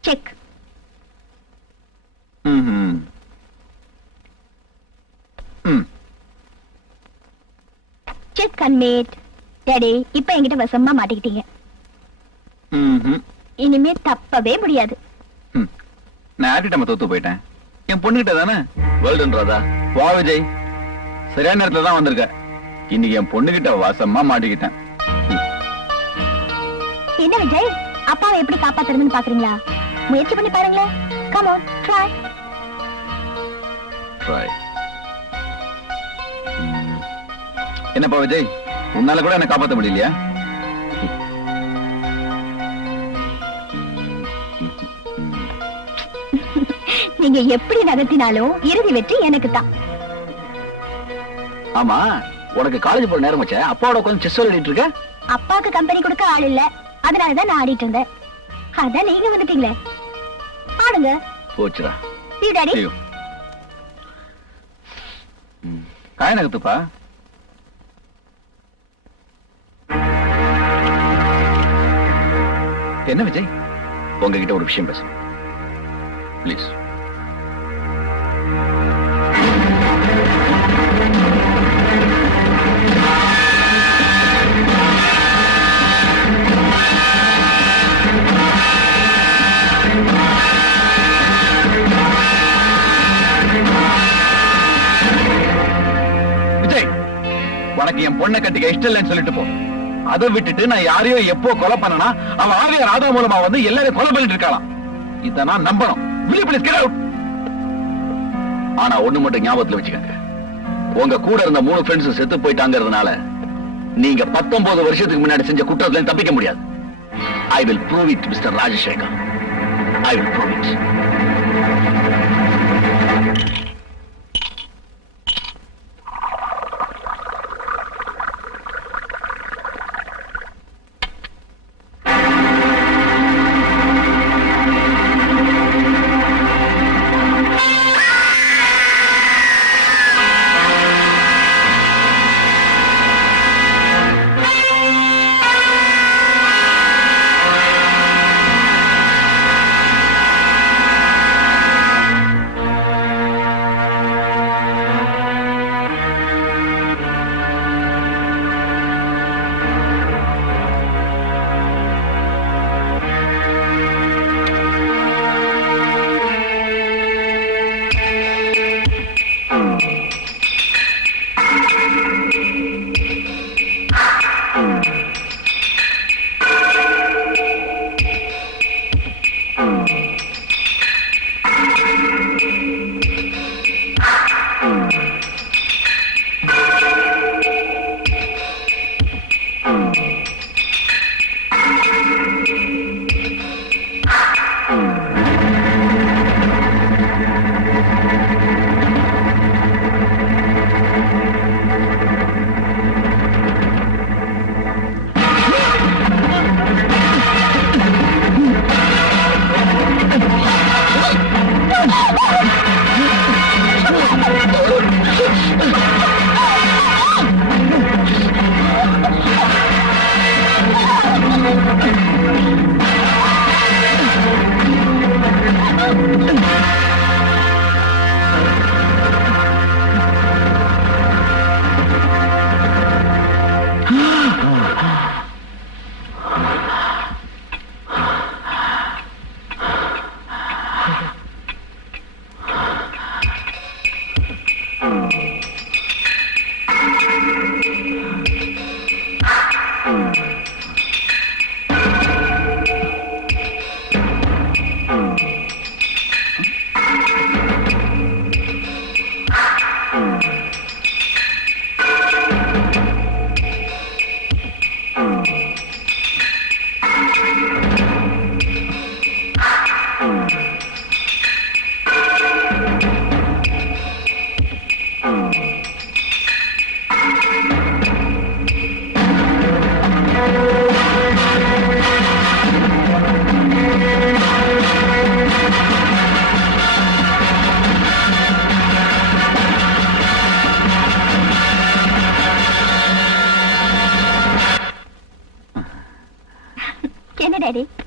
Check. Check conveyed. Daddy, இப்ப என்கிட்ட வசமா மாட்டிக்கிட்டீங்க. இனிமே தப்பவே முடியாது. நான் ஆட்டிட்டமா தோத்து போயிட்டேன். என் பொண்ணுகிட்ட தானே. வேல்டன் ராதா. வா விஜய், சரியான நேரத்துல தான் வந்திருக்க. இன்னைக்கு என் பொண்ணுகிட்ட வசமா மாட்டிக்கிட்டேன். என்ன விஜய், அப்பாவை எப்படி காப்பாத்துறதுன்னு பாக்குறீங்களா? முயற்சி பண்ணி பாருங்களேன். Come on, try. ட்ரை. என்னப்பா விஜய், உன்னால கூட என்ன காப்பாற்ற முடியலையா? நீங்க எப்படி நகர்த்தினாலும் இறுதி வெற்றி எனக்கு தான். ஆமா, உனக்கு காலேஜ் போற நேரம் வச்ச அப்பாவோட உட்கார்ந்து செஸ் விளையாடிட்டு இருக்க. அப்பாவுக்கு கம்பெனி கொடுக்க ஆள் இல்ல, அதனாலதான் நான் ஆடிட்டு இருந்தேன். அதான் நீங்க வந்துட்டீங்களே, ஆடுங்க. போச்சுடா. டாடி, காய நகத்துப்பா. என்ன விஜய், உங்ககிட்ட ஒரு விஷயம் பேசணும் ப்ளீஸ். விஜய், உனக்கு என் பொண்ணை கட்டிக்க இஷ்டம் இல்லைன்னு சொல்லிட்டு போ. அதை விட்டுட்டு நான் யாரையோ எப்போ கொலை பண்ணனா அவன் ஆவிய ராதா மூலமா வந்து எல்லாரையும் கொலை பண்ணிட்டு இருக்கலாம். இத நான் நம்பணும். ஆனா ஒண்ணு மட்டும் ஞாபகத்துல வச்சுக்கங்க, உங்க கூட இருந்த 3 ஃப்ரெண்ட்ஸ் செத்து போயிட்டாங்கிறதுனால நீங்க 19 வருஷத்துக்கு முன்னாடி செஞ்ச குற்றத்துல தப்பிக்க முடியாது. I will prove it mister Rajasekhar. I will prove it.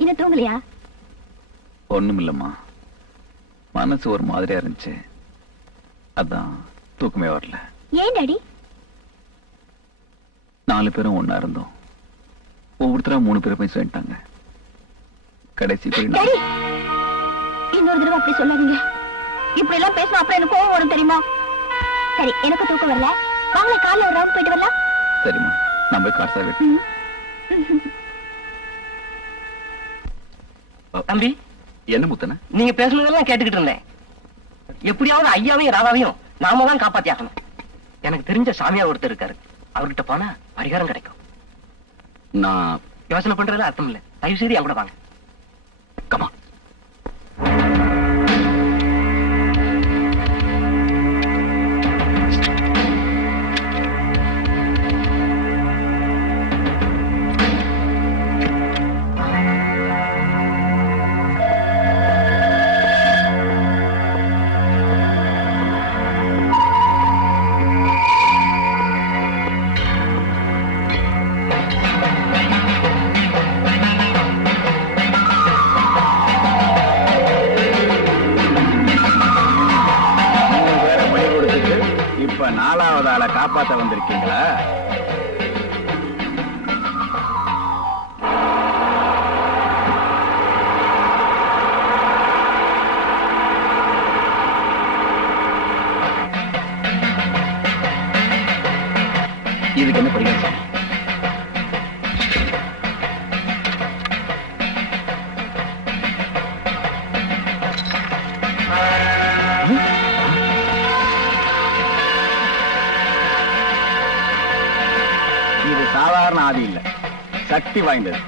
இன்னும் தூங்கலையா? ஒண்ணும் இல்லம்மா, மனசு ஒரு மாதிரியா இருந்துச்சு, அதான் தூக்கமே வரல. ஏன் டாடி? 4 பேரும் ஒன்னா இருந்தோம், ஒவ்வொருத்தரா 3 பேரை போய் சொல்லிட்டாங்க. கடைசி போய் இன்னொரு தடவை அப்படி சொல்லாதீங்க. இப்படி எல்லாம் பேசணும் அப்புறம் எனக்கு கோவம் வரும் தெரியுமா? சரி, எனக்கு தூக்கம் வரல, வாங்க காலைல ஒரு ரவுண்ட் போயிட்டு வரலாம். சரிம்மா, நான் போய் கார் சாவி. தம்பி, என்ன முத்தன? நீங்க பேசுனதெல்லாம் கேட்டுக்கிட்டு இருந்தேன். எப்படியாவது ஐயாவையும் ராதாவையும் நாம தான் காப்பாத்தி ஆகணும். எனக்கு தெரிஞ்ச சாமியா ஒருத்தர் இருக்காரு, அவர்கிட்ட போனா பரிகாரம் கிடைக்கும். நான் யோசனை பண்றதுல அர்த்தம் இல்ல, தயவு செய்து என் கூட வாங்க. கமா. காப்பாத்த வந்திருக்கீங்களா? இதுக்கு என்ன பரிகாரம்? சாதாரண ஆதி இல்ல, சக்தி வாய்ந்தது.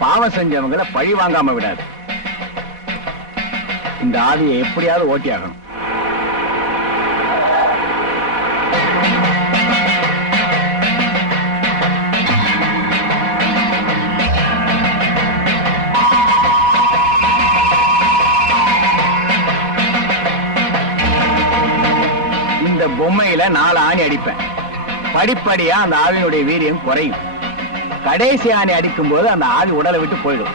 பாவம் செஞ்சவங்களை பழி வாங்காம விடாது. இந்த ஆதியை எப்படியாவது ஓட்டி ஆகணும். இந்த பொம்மையில 4 ஆணி அடிப்பேன். படிப்படியா அந்த ஆவியினுடைய வீரியம் குறையும். கடைசி ஆணி அடிக்கும் போது அந்த ஆவி உடலை விட்டு போயிடும்.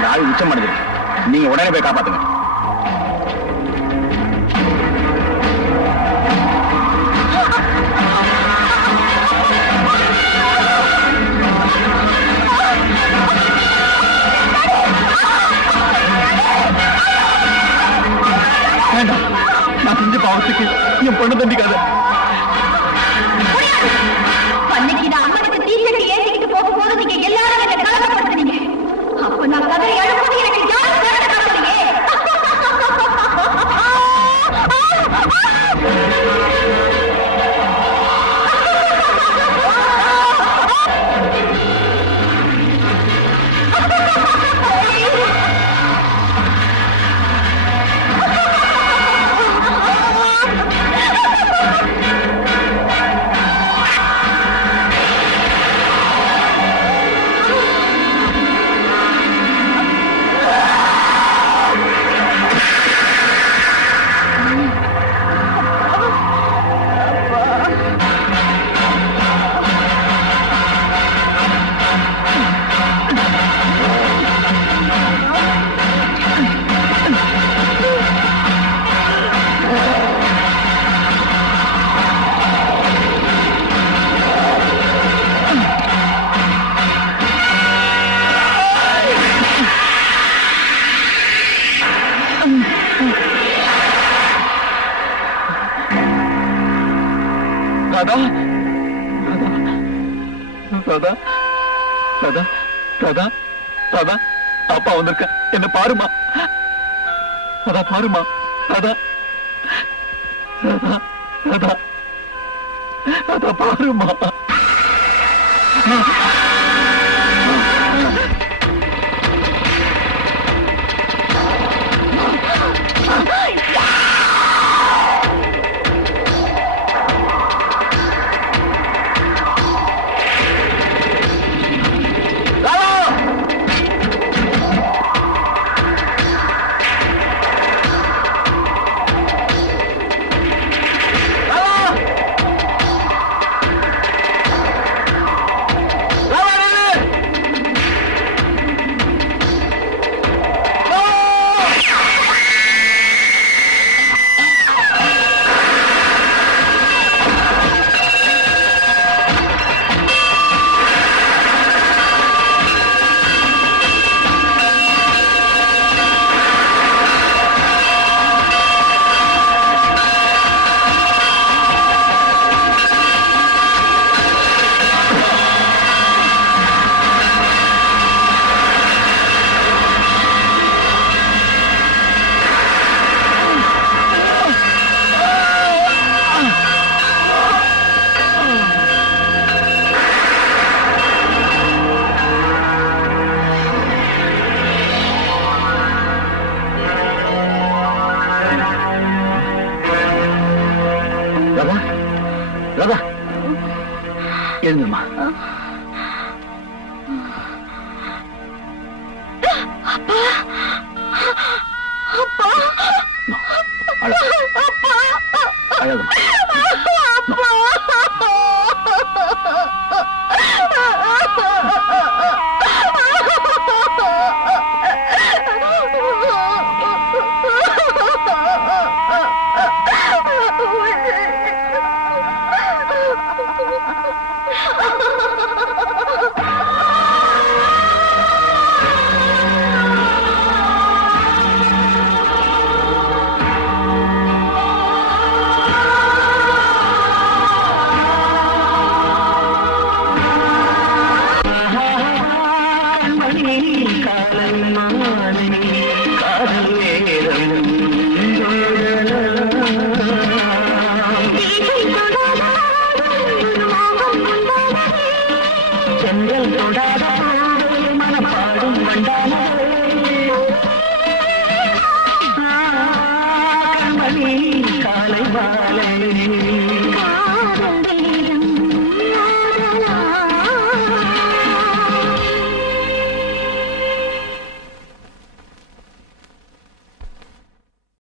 அந்த ஆள் உச்சம் அடைஞ்சிருக்கு. நீங்க உடனே போய் காப்பாத்துங்க. வேண்டாம், நான் செஞ்ச பாவத்துக்கு என் பொண்ணு தண்டிக்காத. அன்னைக்கு நான் அம்மனுக்கு தீர்க்கட்டி ஏற்றிக்கிட்டு போகும்போது நீங்க எல்லாரும் என்ன கலக்கப்படுத்துனீங்க. அப்ப நான் கதறி அழும்போது எனக்கு யாரும் கலக்க காட்டுறீங்க. ராதா, ராதா, ராதா, ராதா, ராதா, அப்பா வந்திருக்க, என்ன பாருமா. ராதா பாருமா. ராதா, ராதா, ராதா, ராதா பாருமா. ராதா, எழுந்துமா. அப்பா, அப்பா, அழாதம்மா. காலை